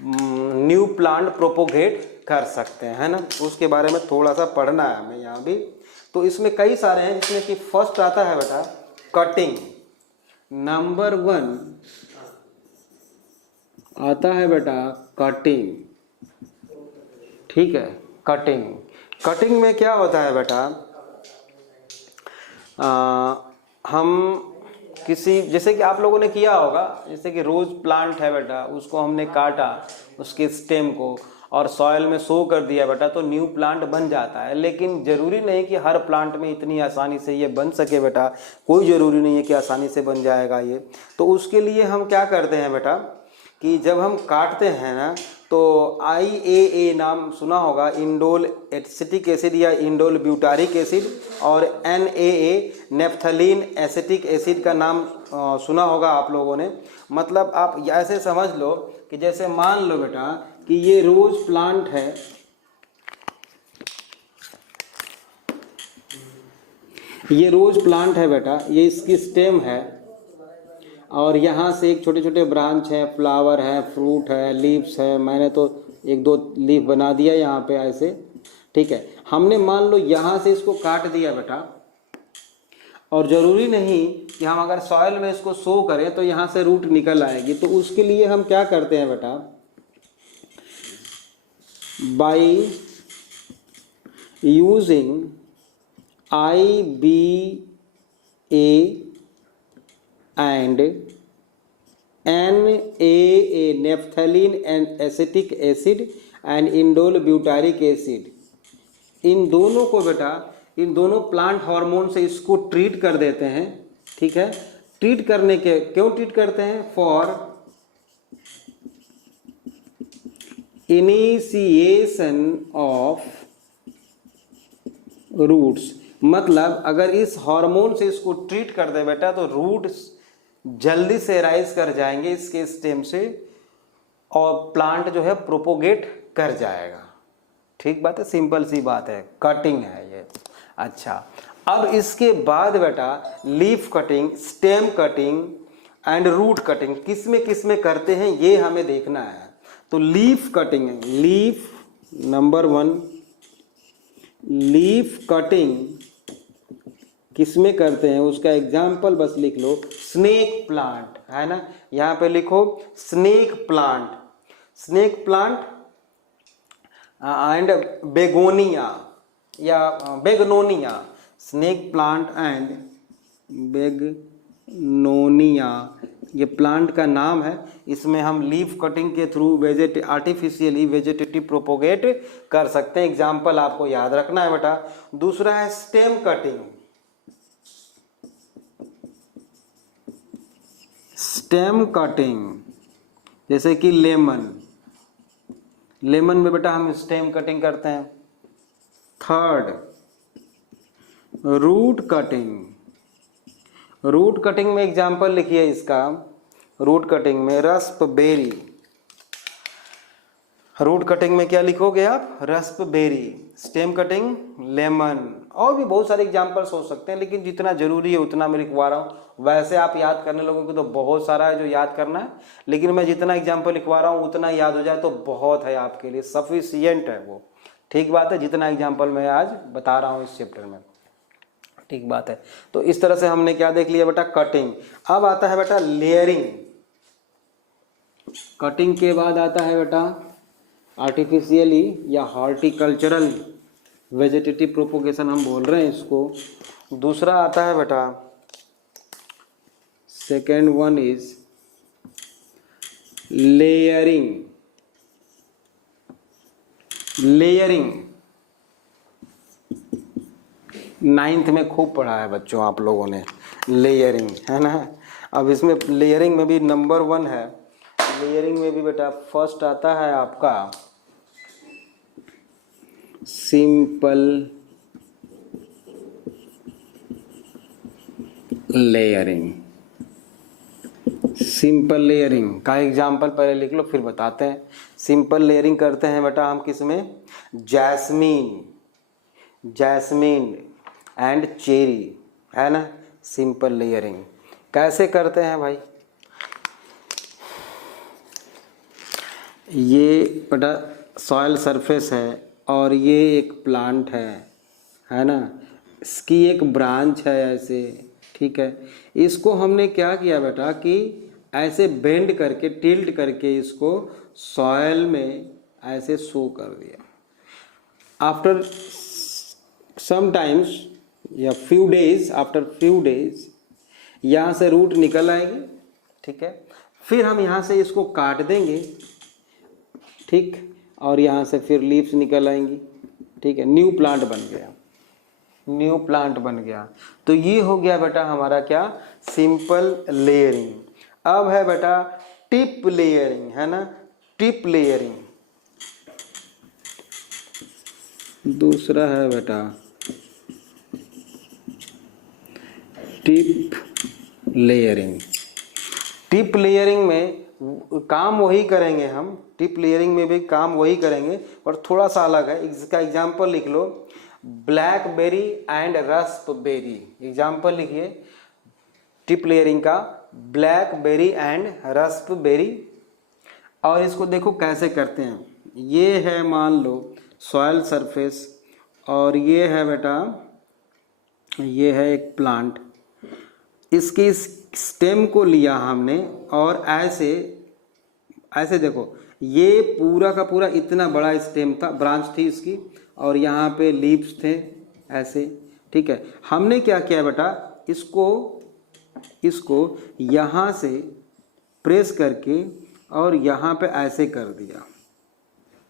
न्यू प्लांट प्रोपोगेट कर सकते हैं, है ना। उसके बारे में थोड़ा सा पढ़ना है हमें यहाँ भी। तो इसमें कई सारे हैं, जिसमें कि फर्स्ट आता है बेटा कटिंग। नंबर 1 आता है बेटा कटिंग, ठीक है। कटिंग, कटिंग में क्या होता है बेटा, हम किसी, जैसे कि आप लोगों ने किया होगा, जैसे कि रोज प्लांट है बेटा, उसको हमने काटा उसके स्टेम को और सॉइल में सो कर दिया बेटा, तो न्यू प्लांट बन जाता है। लेकिन जरूरी नहीं कि हर प्लांट में इतनी आसानी से ये बन सके बेटा, कोई ज़रूरी नहीं है कि आसानी से बन जाएगा ये। तो उसके लिए हम क्या करते हैं बेटा कि जब हम काटते हैं ना, तो IAA नाम सुना होगा, इंडोल एसिटिक एसिड या इंडोल ब्यूटारिक एसिड, और NAA नेफ्थलीन एसिटिक एसिड का नाम सुना होगा आप लोगों ने। मतलब आप ऐसे समझ लो कि जैसे मान लो बेटा कि ये रोज प्लांट है, ये रोज प्लांट है बेटा, ये इसकी स्टेम है और यहाँ से एक छोटे छोटे ब्रांच है, फ्लावर है, फ्रूट है, लीव्स है। मैंने तो 1-2 लीफ बना दिया यहाँ पे ऐसे, ठीक है। हमने मान लो यहाँ से इसको काट दिया बेटा, और ज़रूरी नहीं कि हम अगर सॉइल में इसको सो करें तो यहाँ से रूट निकल आएगी। तो उसके लिए हम क्या करते हैं बेटा, by using IBA and NAA naphthalene and acetic acid and indole butyric acid, इन दोनों को बेटा, इन दोनों प्लांट हार्मोन से इसको ट्रीट कर देते हैं, ठीक है। ट्रीट करने के, क्यों ट्रीट करते हैं, फॉर इनिशिएशन ऑफ रूट्स। मतलब अगर इस हार्मोन से इसको ट्रीट कर दे बेटा तो रूट्स जल्दी से राइज कर जाएंगे इसके स्टेम से और प्लांट जो है प्रोपोगेट कर जाएगा। ठीक बात है, सिंपल सी बात है, कटिंग है ये। अच्छा, अब इसके बाद बेटा leaf cutting, stem cutting and root cutting किस में करते हैं ये हमें देखना है। तो लीफ कटिंग है, लीफ नंबर 1, लीफ कटिंग किस में करते हैं उसका एग्जाम्पल बस लिख लो, स्नेक प्लांट, है ना। यहाँ पे लिखो snake plant, snake plant and begonia या बेगनोनिया। स्नेक प्लांट एंड बेगनोनिया, ये प्लांट का नाम है। इसमें हम लीफ कटिंग के थ्रू आर्टिफिशियली वेजिटेटिव प्रोपोगेट कर सकते हैं। एग्जाम्पल आपको याद रखना है बेटा। दूसरा है स्टेम कटिंग। स्टेम कटिंग जैसे कि लेमन में बेटा हम स्टेम कटिंग करते हैं। थर्ड, रूट कटिंग में एग्जाम्पल लिखिए इसका। रूट कटिंग में रास्पबेरी, रूट कटिंग में क्या लिखोगे आप? रास्पबेरी। स्टेम कटिंग लेमन, और भी बहुत सारे एग्जाम्पल्स हो सकते हैं, लेकिन जितना जरूरी है उतना मैं लिखवा रहा हूँ। वैसे आप याद करने लोगों तो बहुत सारा है जो याद करना है, लेकिन मैं जितना एग्जाम्पल लिखवा रहा हूँ उतना याद हो जाए तो बहुत है आपके लिए, सफिशियंट है वो। ठीक बात है, जितना एग्जाम्पल मैं आज बता रहा हूँ इस चैप्टर में। ठीक बात है। तो इस तरह से हमने क्या देख लिया बेटा? कटिंग। अब आता है बेटा लेयरिंग। कटिंग के बाद आता है बेटा आर्टिफिशियली या हॉर्टिकल्चरल वेजिटेटिव प्रोपोगेशन हम बोल रहे हैं इसको। दूसरा आता है बेटा, second one is layering. Layering 9th में खूब पढ़ा है बच्चों आप लोगों ने, लेयरिंग, है ना। अब इसमें लेयरिंग में भी नंबर 1 है। लेयरिंग में भी बेटा फर्स्ट आता है आपका सिंपल लेयरिंग। सिंपल लेयरिंग का एग्जाम्पल पहले लिख लो फिर बताते हैं। सिंपल लेयरिंग करते हैं बेटा हम किसमें? जैस्मीन एंड चेरी, है ना। सिंपल लेयरिंग कैसे करते हैं भाई? ये बेटा सॉइल सरफेस है और ये एक प्लांट है ना। इसकी एक ब्रांच है ऐसे, ठीक है। इसको हमने क्या किया बेटा कि ऐसे बेंड करके, टिल्ट करके इसको सॉइल में ऐसे सो कर दिया। आफ्टर समटाइम्स या few days, after few days यहाँ से रूट निकल आएगी, ठीक है। फिर हम यहाँ से इसको काट देंगे, ठीक, और यहाँ से फिर लीव्स निकल आएंगी, ठीक है। न्यू प्लांट बन गया। तो ये हो गया बेटा हमारा क्या? Simple layering. अब है बेटा टिप लेयरिंग, है ना। टिप लेयरिंग दूसरा है बेटा टिप लेयरिंग। टिप लेयरिंग में काम वही करेंगे हम, टिप लेयरिंग में भी काम वही करेंगे और थोड़ा सा अलग है। इसका एग्जाम्पल लिख लो, ब्लैकबेरी एंड रास्पबेरी। एग्जाम्पल लिखिए टिप लेयरिंग का, ब्लैकबेरी एंड रास्पबेरी। और इसको देखो कैसे करते हैं। ये है मान लो सॉइल सरफेस और ये है बेटा, ये है एक प्लांट। इसकी स्टेम को लिया हमने और ऐसे ऐसे देखो, ये पूरा का पूरा इतना बड़ा स्टेम था, ब्रांच थी इसकी, और यहाँ पे लीव्स थे ऐसे, ठीक है। हमने क्या किया बेटा, इसको यहाँ से प्रेस करके और यहाँ पे ऐसे कर दिया,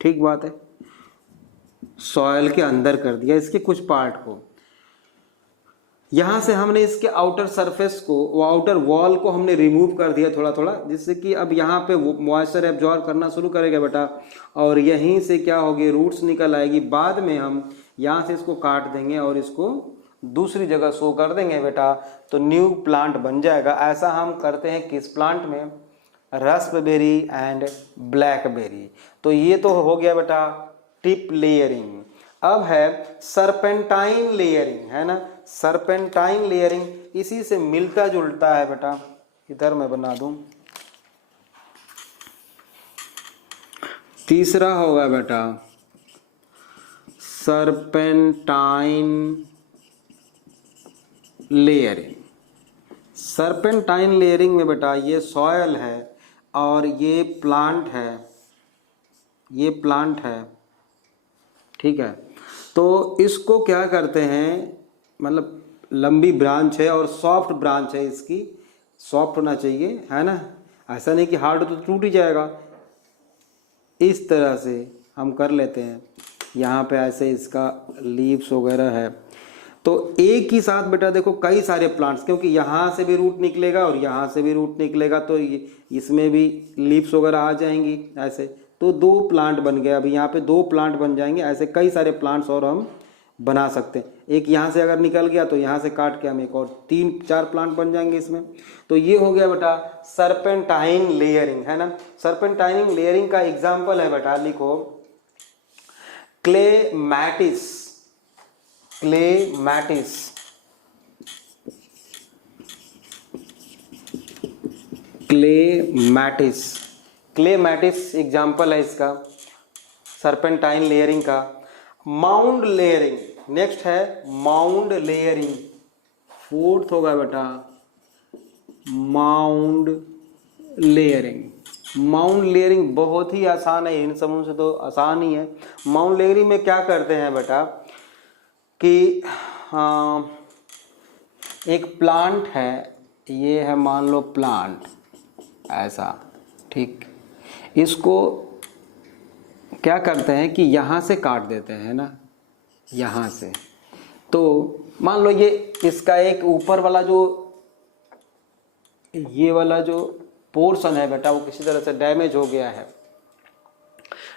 ठीक बात है। सॉइल के अंदर कर दिया इसके कुछ पार्ट को। यहाँ से हमने इसके आउटर सरफेस को, वो आउटर वॉल को हमने रिमूव कर दिया थोड़ा थोड़ा, जिससे कि अब यहाँ पे मॉइस्चर एब्जॉर्ब करना शुरू करेगा बेटा, और यहीं से क्या होगी, रूट्स निकल आएगी। बाद में हम यहाँ से इसको काट देंगे और इसको दूसरी जगह शो कर देंगे बेटा, तो न्यू प्लांट बन जाएगा। ऐसा हम करते हैं किस प्लांट में? Raspberry and blackberry. तो ये तो हो गया बेटा टिप लेयरिंग। अब है सरपेंटाइन लेयरिंग, है ना। सरपेंटाइन लेयरिंग इसी से मिलता जुलता है बेटा, इधर मैं बना दूं। तीसरा होगा बेटा सरपेंटाइन लेयरिंग। सरपेंटाइन लेयरिंग में बेटा ये सॉयल है और ये प्लांट है, ठीक है। तो इसको क्या करते हैं, मतलब लंबी ब्रांच है और सॉफ्ट ब्रांच है इसकी, सॉफ्ट होना चाहिए, है ना, ऐसा नहीं कि हार्ड तो टूट ही जाएगा। इस तरह से हम कर लेते हैं। यहाँ पे ऐसे इसका लीव्स वगैरह है। तो एक ही साथ बेटा देखो कई सारे प्लांट्स, क्योंकि यहाँ से भी रूट निकलेगा और यहाँ से भी रूट निकलेगा, तो इसमें भी लीव्स वगैरह आ जाएंगी ऐसे, तो 2 प्लांट बन गए। अभी यहाँ पे 2 प्लांट बन जाएंगे। ऐसे कई सारे प्लांट्स और हम बना सकते हैं। एक यहाँ से अगर निकल गया तो यहाँ से काट के हम एक और 3-4 प्लांट बन जाएंगे इसमें। तो ये हो गया बेटा सर्पेंटाइन लेयरिंग, है ना। सर्पेंटाइन लेयरिंग का एग्जाम्पल है बेटा, लिखो क्लेमैटिस। क्लेमैटिस, क्लेमैटिस, क्लेमैटिस एग्जाम्पल है इसका सर्पेंटाइन लेयरिंग का। माउंड लेयरिंग नेक्स्ट है, माउंड लेयरिंग। 4th होगा बेटा माउंड लेयरिंग। माउंट लेयरिंग बहुत ही आसान है, इन समूह से तो आसान ही है। माउंट लेयरिंग में क्या करते हैं बेटा कि एक प्लांट है, ये है मान लो प्लांट ऐसा, ठीक, इसको क्या करते हैं कि यहाँ से काट देते हैं ना, यहाँ से। तो मान लो ये इसका एक ऊपर वाला जो ये वाला जो पोर्शन है बेटा वो किसी तरह से डैमेज हो गया है,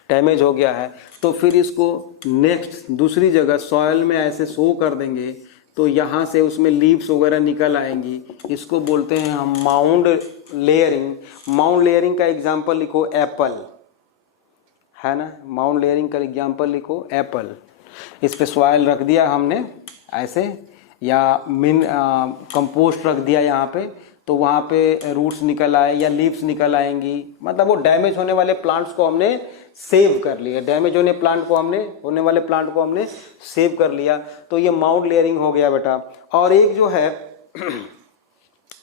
डैमेज हो गया है। तो फिर इसको नेक्स्ट दूसरी जगह सॉइल में ऐसे सो कर देंगे, तो यहाँ से उसमें लीव्स वगैरह निकल आएंगी। इसको बोलते हैं हम माउंड लेयरिंग। माउंड लेयरिंग का एग्जांपल लिखो एप्पल, है ना। माउंट लेयरिंग का एग्जांपल लिखो एप्पल। इस पे सॉइल रख दिया हमने ऐसे, या कंपोस्ट रख दिया यहाँ पे, तो वहाँ पे रूट्स निकल आए या लीव्स निकल आएंगी। मतलब वो डैमेज होने वाले प्लांट्स को हमने सेव कर लिया, डैमेज होने वाले प्लांट को हमने सेव कर लिया। तो ये माउंट लेयरिंग हो गया बेटा। और एक जो है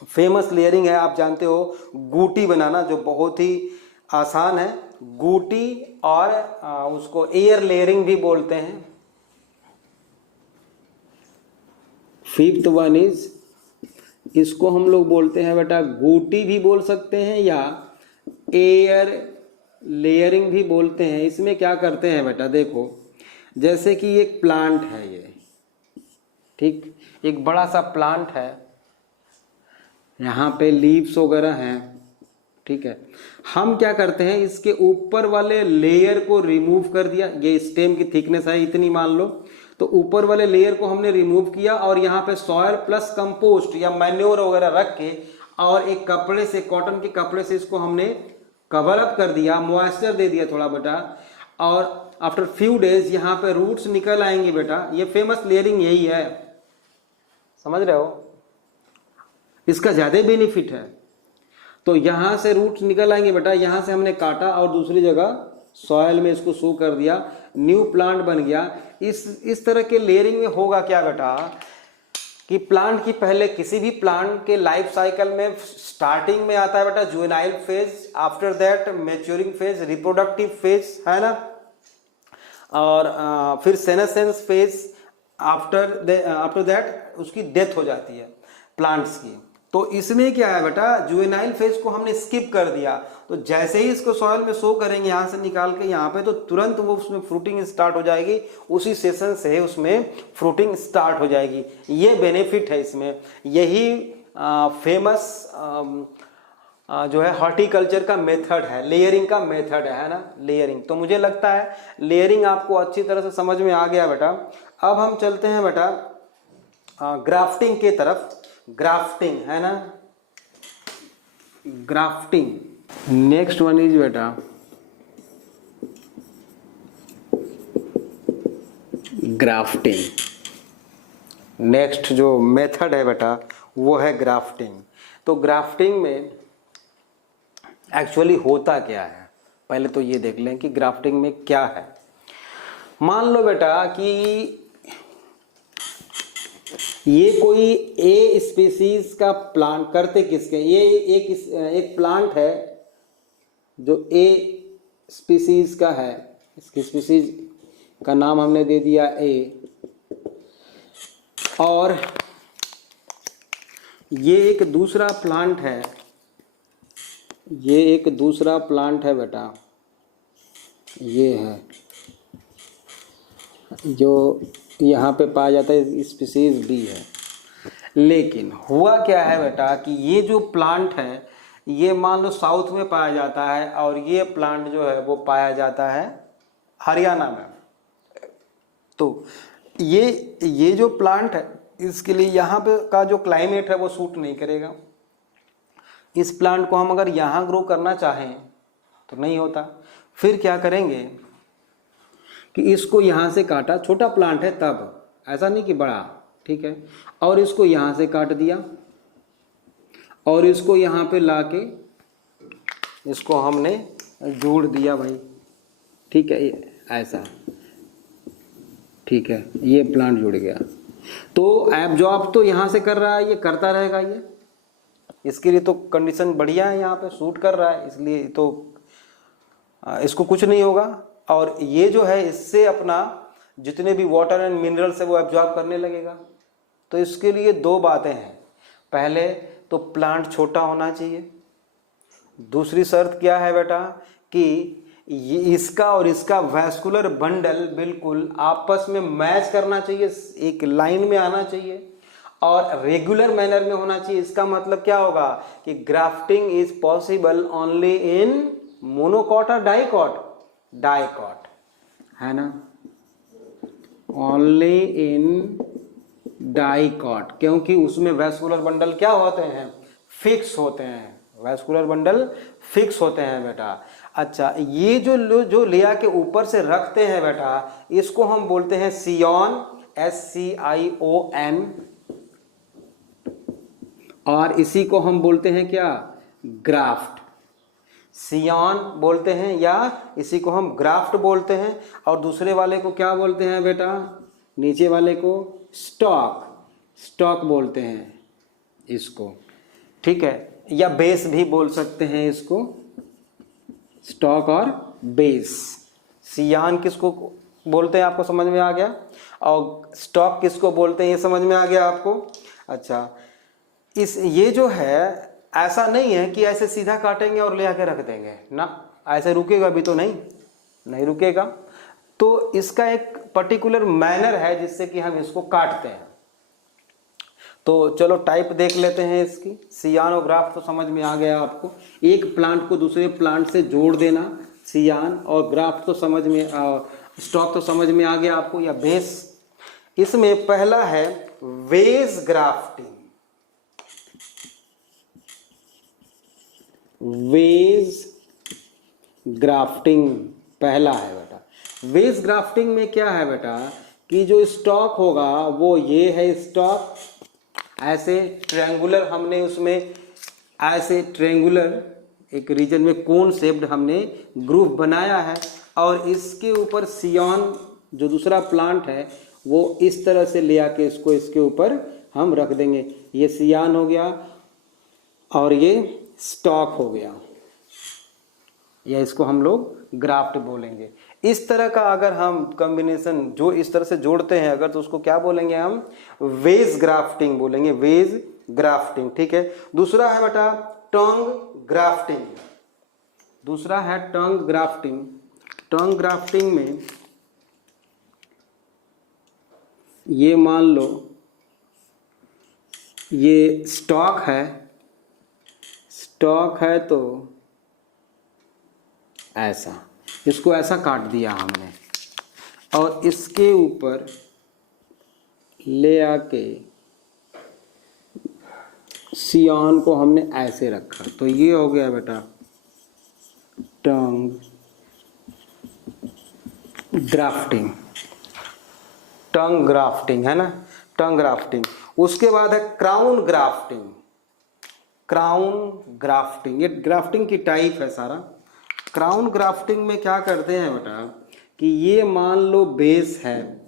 फेमस लेयरिंग है, आप जानते हो, गूटी बनाना, जो बहुत ही आसान है। गूटी और उसको एयर लेयरिंग भी बोलते हैं। 5th वन इज, इसको हम लोग बोलते हैं बेटा गूटी भी बोल सकते हैं या एयर लेयरिंग भी बोलते हैं। इसमें क्या करते हैं बेटा देखो, जैसे कि एक प्लांट है ये, ठीक, एक बड़ा सा प्लांट है, यहाँ पे लीव्स वगैरह हैं, ठीक है। हम क्या करते हैं, इसके ऊपर वाले लेयर को रिमूव कर दिया। ये स्टेम की थिकनेस है इतनी मान लो, तो ऊपर वाले लेयर को हमने रिमूव किया और यहाँ पे सॉइल प्लस कंपोस्ट या मैन्योर वगैरह रख के और एक कपड़े से, कॉटन के कपड़े से इसको हमने कवर अप कर दिया, मॉइस्चर दे दिया थोड़ा बेटा। और आफ्टर फ्यू डेज यहाँ पे रूट्स निकल आएंगे बेटा। ये फेमस लेयरिंग यही है, समझ रहे हो, इसका ज्यादा बेनिफिट है। तो यहाँ से रूट्स निकल आएंगे बेटा, यहाँ से हमने काटा और दूसरी जगह सॉइल में इसको सो कर दिया, न्यू प्लांट बन गया। इस तरह के लेयरिंग में होगा क्या बेटा कि प्लांट की पहले किसी भी प्लांट के लाइफ साइकिल में स्टार्टिंग में आता है बेटा juvenile phase, after that maturing phase, reproductive phase, है ना, और फिर सेनेसेंस फेज, आफ्टर दैट उसकी डेथ हो जाती है प्लांट्स की। तो इसमें क्या है बेटा, जुवेनाइल फेज को हमने स्किप कर दिया। तो जैसे ही इसको सॉइल में सो करेंगे यहाँ से निकाल के यहाँ पे, तो तुरंत वो उसमें फ्रूटिंग स्टार्ट हो जाएगी, उसी सेशन से उसमें फ्रूटिंग स्टार्ट हो जाएगी। ये बेनिफिट है इसमें। यही फेमस जो है हॉर्टिकल्चर का मेथड है, लेयरिंग का मेथड है ना, लेयरिंग। तो मुझे लगता है लेयरिंग आपको अच्छी तरह से समझ में आ गया बेटा। अब हम चलते हैं बेटा ग्राफ्टिंग के तरफ। ग्राफ्टिंग, है ना, ग्राफ्टिंग। नेक्स्ट वन इज बेटा ग्राफ्टिंग। नेक्स्ट जो मेथड है बेटा वो है ग्राफ्टिंग। तो ग्राफ्टिंग में एक्चुअली होता क्या है, पहले तो ये देख लें कि ग्राफ्टिंग में क्या है। मान लो बेटा कि ये कोई ए स्पीसीज का प्लांट, करते किसके, ये एक प्लांट है जो ए स्पीसीज का है, इसकी स्पीसीज का नाम हमने दे दिया ए। और ये एक दूसरा प्लांट है, ये एक दूसरा प्लांट है बेटा, ये है जो यहाँ पे पाया जाता है, स्पीसीज बी है। लेकिन हुआ क्या है बेटा कि ये जो प्लांट है ये मान लो साउथ में पाया जाता है और ये प्लांट जो है वो पाया जाता है हरियाणा में। तो ये जो प्लांट है इसके लिए यहाँ पे का जो क्लाइमेट है वो सूट नहीं करेगा। इस प्लांट को हम अगर यहाँ ग्रो करना चाहें तो नहीं होता। फिर क्या करेंगे कि इसको यहाँ से काटा, छोटा प्लांट है तब, ऐसा नहीं कि बड़ा, ठीक है, और इसको यहाँ से काट दिया और इसको यहाँ पे लाके इसको हमने जोड़ दिया भाई, ठीक है, ऐसा, ठीक है, ये प्लांट जुड़ गया। तो ऐप जॉब तो यहाँ से कर रहा है, ये करता रहेगा, ये इसके लिए तो कंडीशन बढ़िया है, यहाँ पे सूट कर रहा है, इसलिए तो इसको कुछ नहीं होगा। और ये जो है इससे अपना जितने भी वाटर एंड मिनरल्स है वो एब्जॉर्ब करने लगेगा। तो इसके लिए दो बातें हैं, पहले तो प्लांट छोटा होना चाहिए, दूसरी शर्त क्या है बेटा कि ये इसका और इसका वैस्कुलर बंडल बिल्कुल आपस में मैच करना चाहिए, एक लाइन में आना चाहिए और रेगुलर मैनर में होना चाहिए। इसका मतलब क्या होगा कि grafting is possible only in monocot और डाइकॉट, डाइकॉट है ना, ओनली इन डाइकॉट, क्योंकि उसमें वैस्कुलर बंडल क्या होते हैं, फिक्स होते हैं, वैस्कुलर बंडल फिक्स होते हैं बेटा। अच्छा, ये जो लेयर के ऊपर से रखते हैं बेटा, इसको हम बोलते हैं सियॉन, SCION, और इसी को हम बोलते हैं क्या, ग्राफ्ट। सियॉन बोलते हैं या इसी को हम ग्राफ्ट बोलते हैं, और दूसरे वाले को क्या बोलते हैं बेटा, नीचे वाले को स्टॉक, स्टॉक बोलते हैं इसको, ठीक है, या बेस भी बोल सकते हैं इसको, स्टॉक और बेस। सियान किसको बोलते हैं आपको समझ में आ गया, और स्टॉक किसको बोलते हैं ये समझ में आ गया आपको। अच्छा, ये जो है ऐसा नहीं है कि ऐसे सीधा काटेंगे और ले आके रख देंगे ना, ऐसे रुकेगा भी तो नहीं रुकेगा। तो इसका एक पर्टिकुलर मैनर है जिससे कि हम इसको काटते हैं। तो चलो टाइप देख लेते हैं इसकी। सियान और ग्राफ्ट तो समझ में आ गया आपको, एक प्लांट को दूसरे प्लांट से जोड़ देना, सियान, और ग्राफ्ट तो समझ में, स्टॉक तो समझ में आ गया आपको, या बेस। इसमें पहला है वेज ग्राफ्टिंग, वेज ग्राफ्टिंग पहला है बेटा। वेज ग्राफ्टिंग में क्या है बेटा कि जो स्टॉक होगा वो ये है स्टॉक, ऐसे ट्रायंगुलर हमने उसमें ऐसे ट्रायंगुलर एक रीजन में कोन शेप्ड हमने ग्रुप बनाया है, और इसके ऊपर सियॉन जो दूसरा प्लांट है वो इस तरह से ले आके इसको इसके ऊपर हम रख देंगे। ये सियान हो गया और ये स्टॉक हो गया, या इसको हम लोग ग्राफ्ट बोलेंगे। इस तरह का अगर हम कॉम्बिनेशन जो इस तरह से जोड़ते हैं अगर, तो उसको क्या बोलेंगे हम, वेज ग्राफ्टिंग बोलेंगे, वेज ग्राफ्टिंग, ठीक है। दूसरा है बेटा टंग ग्राफ्टिंग, दूसरा है टंग ग्राफ्टिंग। टंग ग्राफ्टिंग में ये मान लो ये स्टॉक है तो ऐसा, इसको ऐसा काट दिया हमने और इसके ऊपर ले आके सियान को हमने ऐसे रखा, तो ये हो गया बेटा टंग ग्राफ्टिंग, टंग ग्राफ्टिंग है ना, टंग ग्राफ्टिंग। उसके बाद है क्राउन ग्राफ्टिंग, क्राउन ग्राफ्टिंग, ये ग्राफ्टिंग की टाइप है सारा। क्राउन ग्राफ्टिंग में क्या करते हैं बेटा कि ये मान लो बेस है,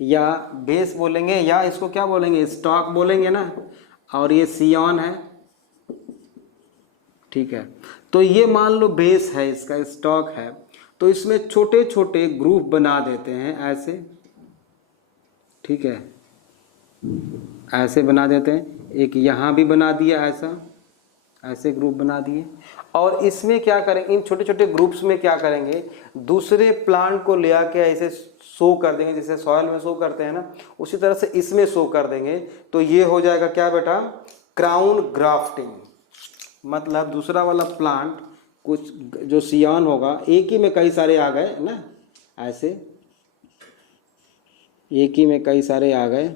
या बेस बोलेंगे या इसको क्या बोलेंगे, स्टॉक बोलेंगे ना, और ये सियॉन है, ठीक है। तो ये मान लो बेस है, इसका स्टॉक है, तो इसमें छोटे छोटे ग्रुप बना देते हैं ऐसे, ठीक है, ऐसे बना देते हैं, एक यहाँ भी बना दिया ऐसा, ऐसे ग्रुप बना दिए। और इसमें क्या करेंगे, इन छोटे छोटे ग्रुप्स में क्या करेंगे, दूसरे प्लांट को ले आके ऐसे शो कर देंगे, जैसे सॉइल में शो करते हैं ना, उसी तरह से इसमें शो कर देंगे। तो ये हो जाएगा क्या बेटा, क्राउन ग्राफ्टिंग। मतलब दूसरा वाला प्लांट कुछ जो सियान होगा, एक ही में कई सारे आ गए ना, ऐसे एक ही में कई सारे आ गए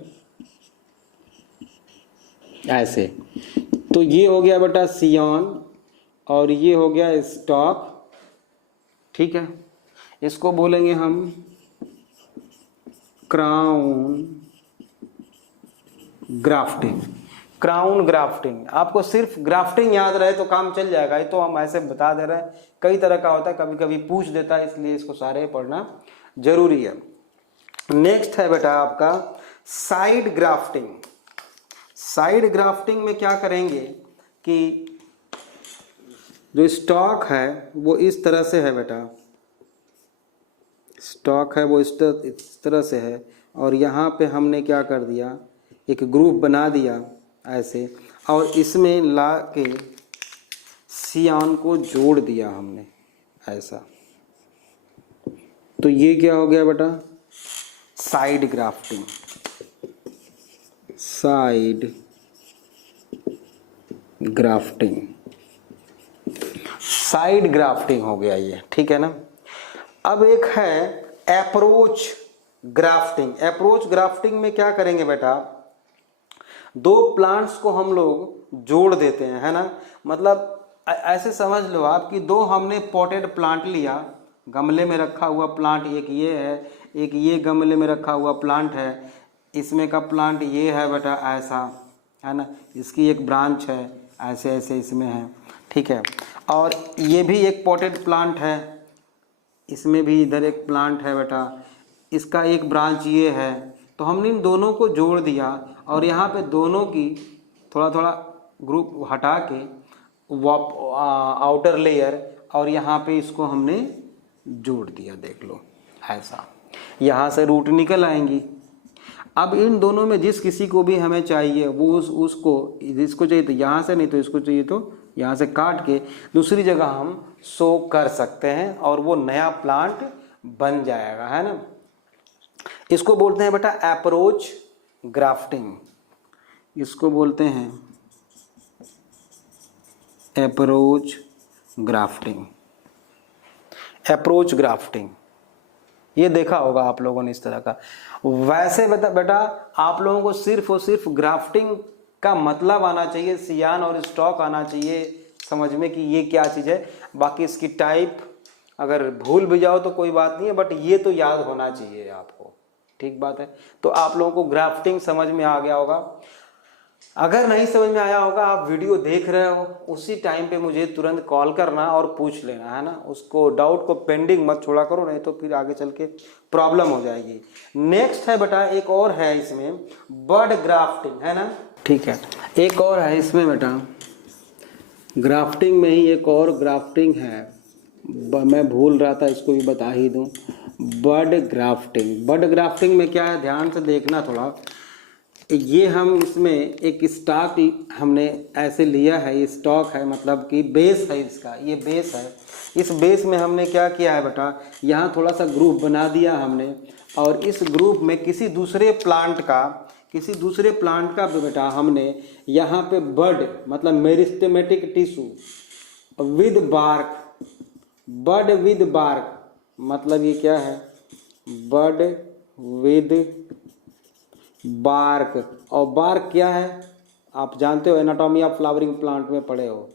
ऐसे। तो ये हो गया बेटा सियान और ये हो गया स्टॉक, ठीक है। इसको बोलेंगे हम क्राउन ग्राफ्टिंग। क्राउन ग्राफ्टिंग, आपको सिर्फ ग्राफ्टिंग याद रहे तो काम चल जाएगा, ये तो हम ऐसे बता दे रहे हैं। कई तरह का होता है, कभी कभी पूछ देता है, इसलिए इसको सारे पढ़ना जरूरी है। नेक्स्ट है बेटा आपका साइड ग्राफ्टिंग। साइड ग्राफ्टिंग में क्या करेंगे कि जो स्टॉक है वो इस तरह से है बेटा, स्टॉक है वो इस तरह से है, और यहाँ पे हमने क्या कर दिया, एक ग्रुप बना दिया ऐसे, और इसमें ला के सियान को जोड़ दिया हमने ऐसा। तो ये क्या हो गया बेटा, side grafting. Side grafting, side grafting हो गया ये, ठीक है ना। अब एक है अप्रोच ग्राफ्टिंग। अप्रोच ग्राफ्टिंग में क्या करेंगे बेटा, दो प्लांट्स को हम लोग जोड़ देते हैं, है ना। मतलब ऐसे समझ लो आप कि दो हमने पॉटेड प्लांट लिया, गमले में रखा हुआ प्लांट एक ये है, एक ये गमले में रखा हुआ प्लांट है, इसमें का प्लांट ये है बेटा ऐसा, है ना, इसकी एक ब्रांच है ऐसे ऐसे इसमें है, ठीक है। और ये भी एक पॉटेड प्लांट है, इसमें भी इधर एक प्लांट है बेटा, इसका एक ब्रांच ये है। तो हमने इन दोनों को जोड़ दिया और यहाँ पे दोनों की थोड़ा थोड़ा ग्रुप हटा के आउटर लेयर, और यहाँ पे इसको हमने जोड़ दिया, देख लो ऐसा। यहाँ से रूट निकल आएंगी। अब इन दोनों में जिस किसी को भी हमें चाहिए वो उसको, इसको चाहिए तो यहाँ से, नहीं तो इसको चाहिए तो यहाँ से काट के दूसरी जगह हम शो कर सकते हैं और वो नया प्लांट बन जाएगा, है ना। इसको बोलते हैं बेटा अप्रोच ग्राफ्टिंग। इसको बोलते हैं अप्रोच ग्राफ्टिंग। अप्रोच ग्राफ्टिंग ये देखा होगा आप लोगों ने इस तरह का। वैसे बेटा आप लोगों को सिर्फ और सिर्फ ग्राफ्टिंग का मतलब आना चाहिए, सियान और स्टॉक आना चाहिए समझ में कि ये क्या चीज़ है। बाकी इसकी टाइप अगर भूल भी जाओ तो कोई बात नहीं है, बट ये तो याद होना चाहिए आपको, ठीक बात है। तो आप लोगों को ग्राफ्टिंग समझ में आ गया होगा। अगर नहीं समझ में आया होगा, आप वीडियो देख रहे हो उसी टाइम पे मुझे तुरंत कॉल करना और पूछ लेना, है ना। उसको डाउट को पेंडिंग मत छोड़ा करो, नहीं तो फिर आगे चल के प्रॉब्लम हो जाएगी। नेक्स्ट है बेटा एक और है इसमें बड ग्राफ्टिंग, है ना, ठीक है। एक और है इसमें बेटा ग्राफ्टिंग में ही एक और ग्राफ्टिंग है, मैं भूल रहा था, इसको भी बता ही दूं। बड ग्राफ्टिंग। बड ग्राफ्टिंग में क्या है, ध्यान से देखना थोड़ा। ये हम इसमें एक स्टॉक हमने ऐसे लिया है, ये स्टॉक है, मतलब कि बेस है इसका, ये बेस है। इस बेस में हमने क्या किया है बेटा, यहाँ थोड़ा सा ग्रुप बना दिया हमने, और इस ग्रुप में किसी दूसरे प्लांट का बेटा हमने यहाँ पे बड मतलब meristematic tissue with bark, bud with bark मतलब ये क्या है, बड विद बार्क। और बार्क क्या है आप जानते हो, एनाटॉमी ऑफ फ्लावरिंग प्लांट में पढ़े हो।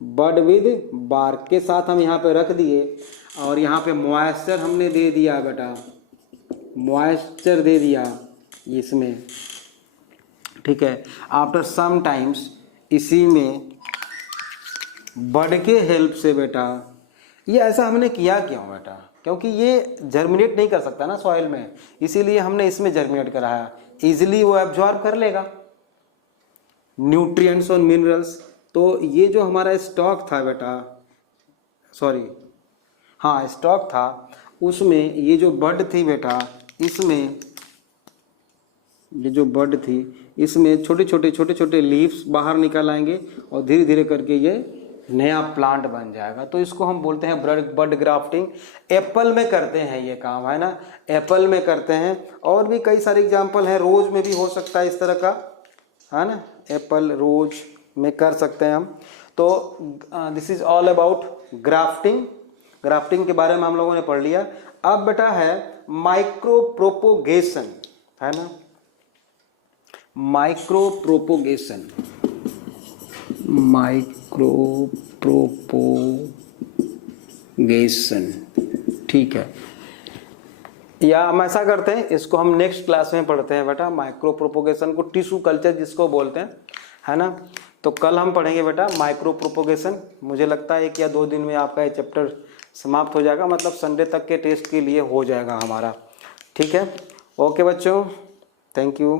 बड विद बार्क के साथ हम यहाँ पे रख दिए, और यहाँ पे मॉइस्चर हमने दे दिया बेटा, मॉइस्चर दे दिया इसमें, ठीक है। आफ्टर सम टाइम्स इसी में बड के हेल्प से बेटा, ये ऐसा हमने किया क्यों बेटा, क्योंकि ये जर्मिनेट नहीं कर सकता ना सॉइल में, इसीलिए हमने इसमें जर्मिनेट कराया। इजीली वो एब्जॉर्ब कर लेगा न्यूट्रिएंट्स और मिनरल्स। तो ये जो हमारा स्टॉक था बेटा, सॉरी हाँ स्टॉक था, उसमें ये जो बड थी बेटा, इसमें ये जो बड थी इसमें छोटे छोटे लीव्स बाहर निकल आएंगे और धीरे धीरे करके ये नया प्लांट बन जाएगा। तो इसको हम बोलते हैं बड ग्राफ्टिंग। एप्पल में करते हैं ये काम, है ना, एप्पल में करते हैं। और भी कई सारे एग्जाम्पल हैं, रोज में भी हो सकता है इस तरह का, है ना, एप्पल रोज में कर सकते हैं हम। तो this is all about grafting. Grafting के बारे में हम लोगों ने पढ़ लिया। अब बेटा है माइक्रो प्रोपोगेशन, है ना, माइक्रो प्रोपोगेशन, माइक्रो प्रोपोगेशन, ठीक है। या हम ऐसा करते हैं, इसको हम नेक्स्ट क्लास में पढ़ते हैं बेटा, माइक्रो प्रोपोगेशन को टिश्यू कल्चर जिसको बोलते हैं, है ना। तो कल हम पढ़ेंगे बेटा माइक्रो प्रोपोगेशन। मुझे लगता है 1 या 2 दिन में आपका ये चैप्टर समाप्त हो जाएगा, मतलब संडे तक के टेस्ट के लिए हो जाएगा हमारा, ठीक है। ओके बच्चों, थैंक यू।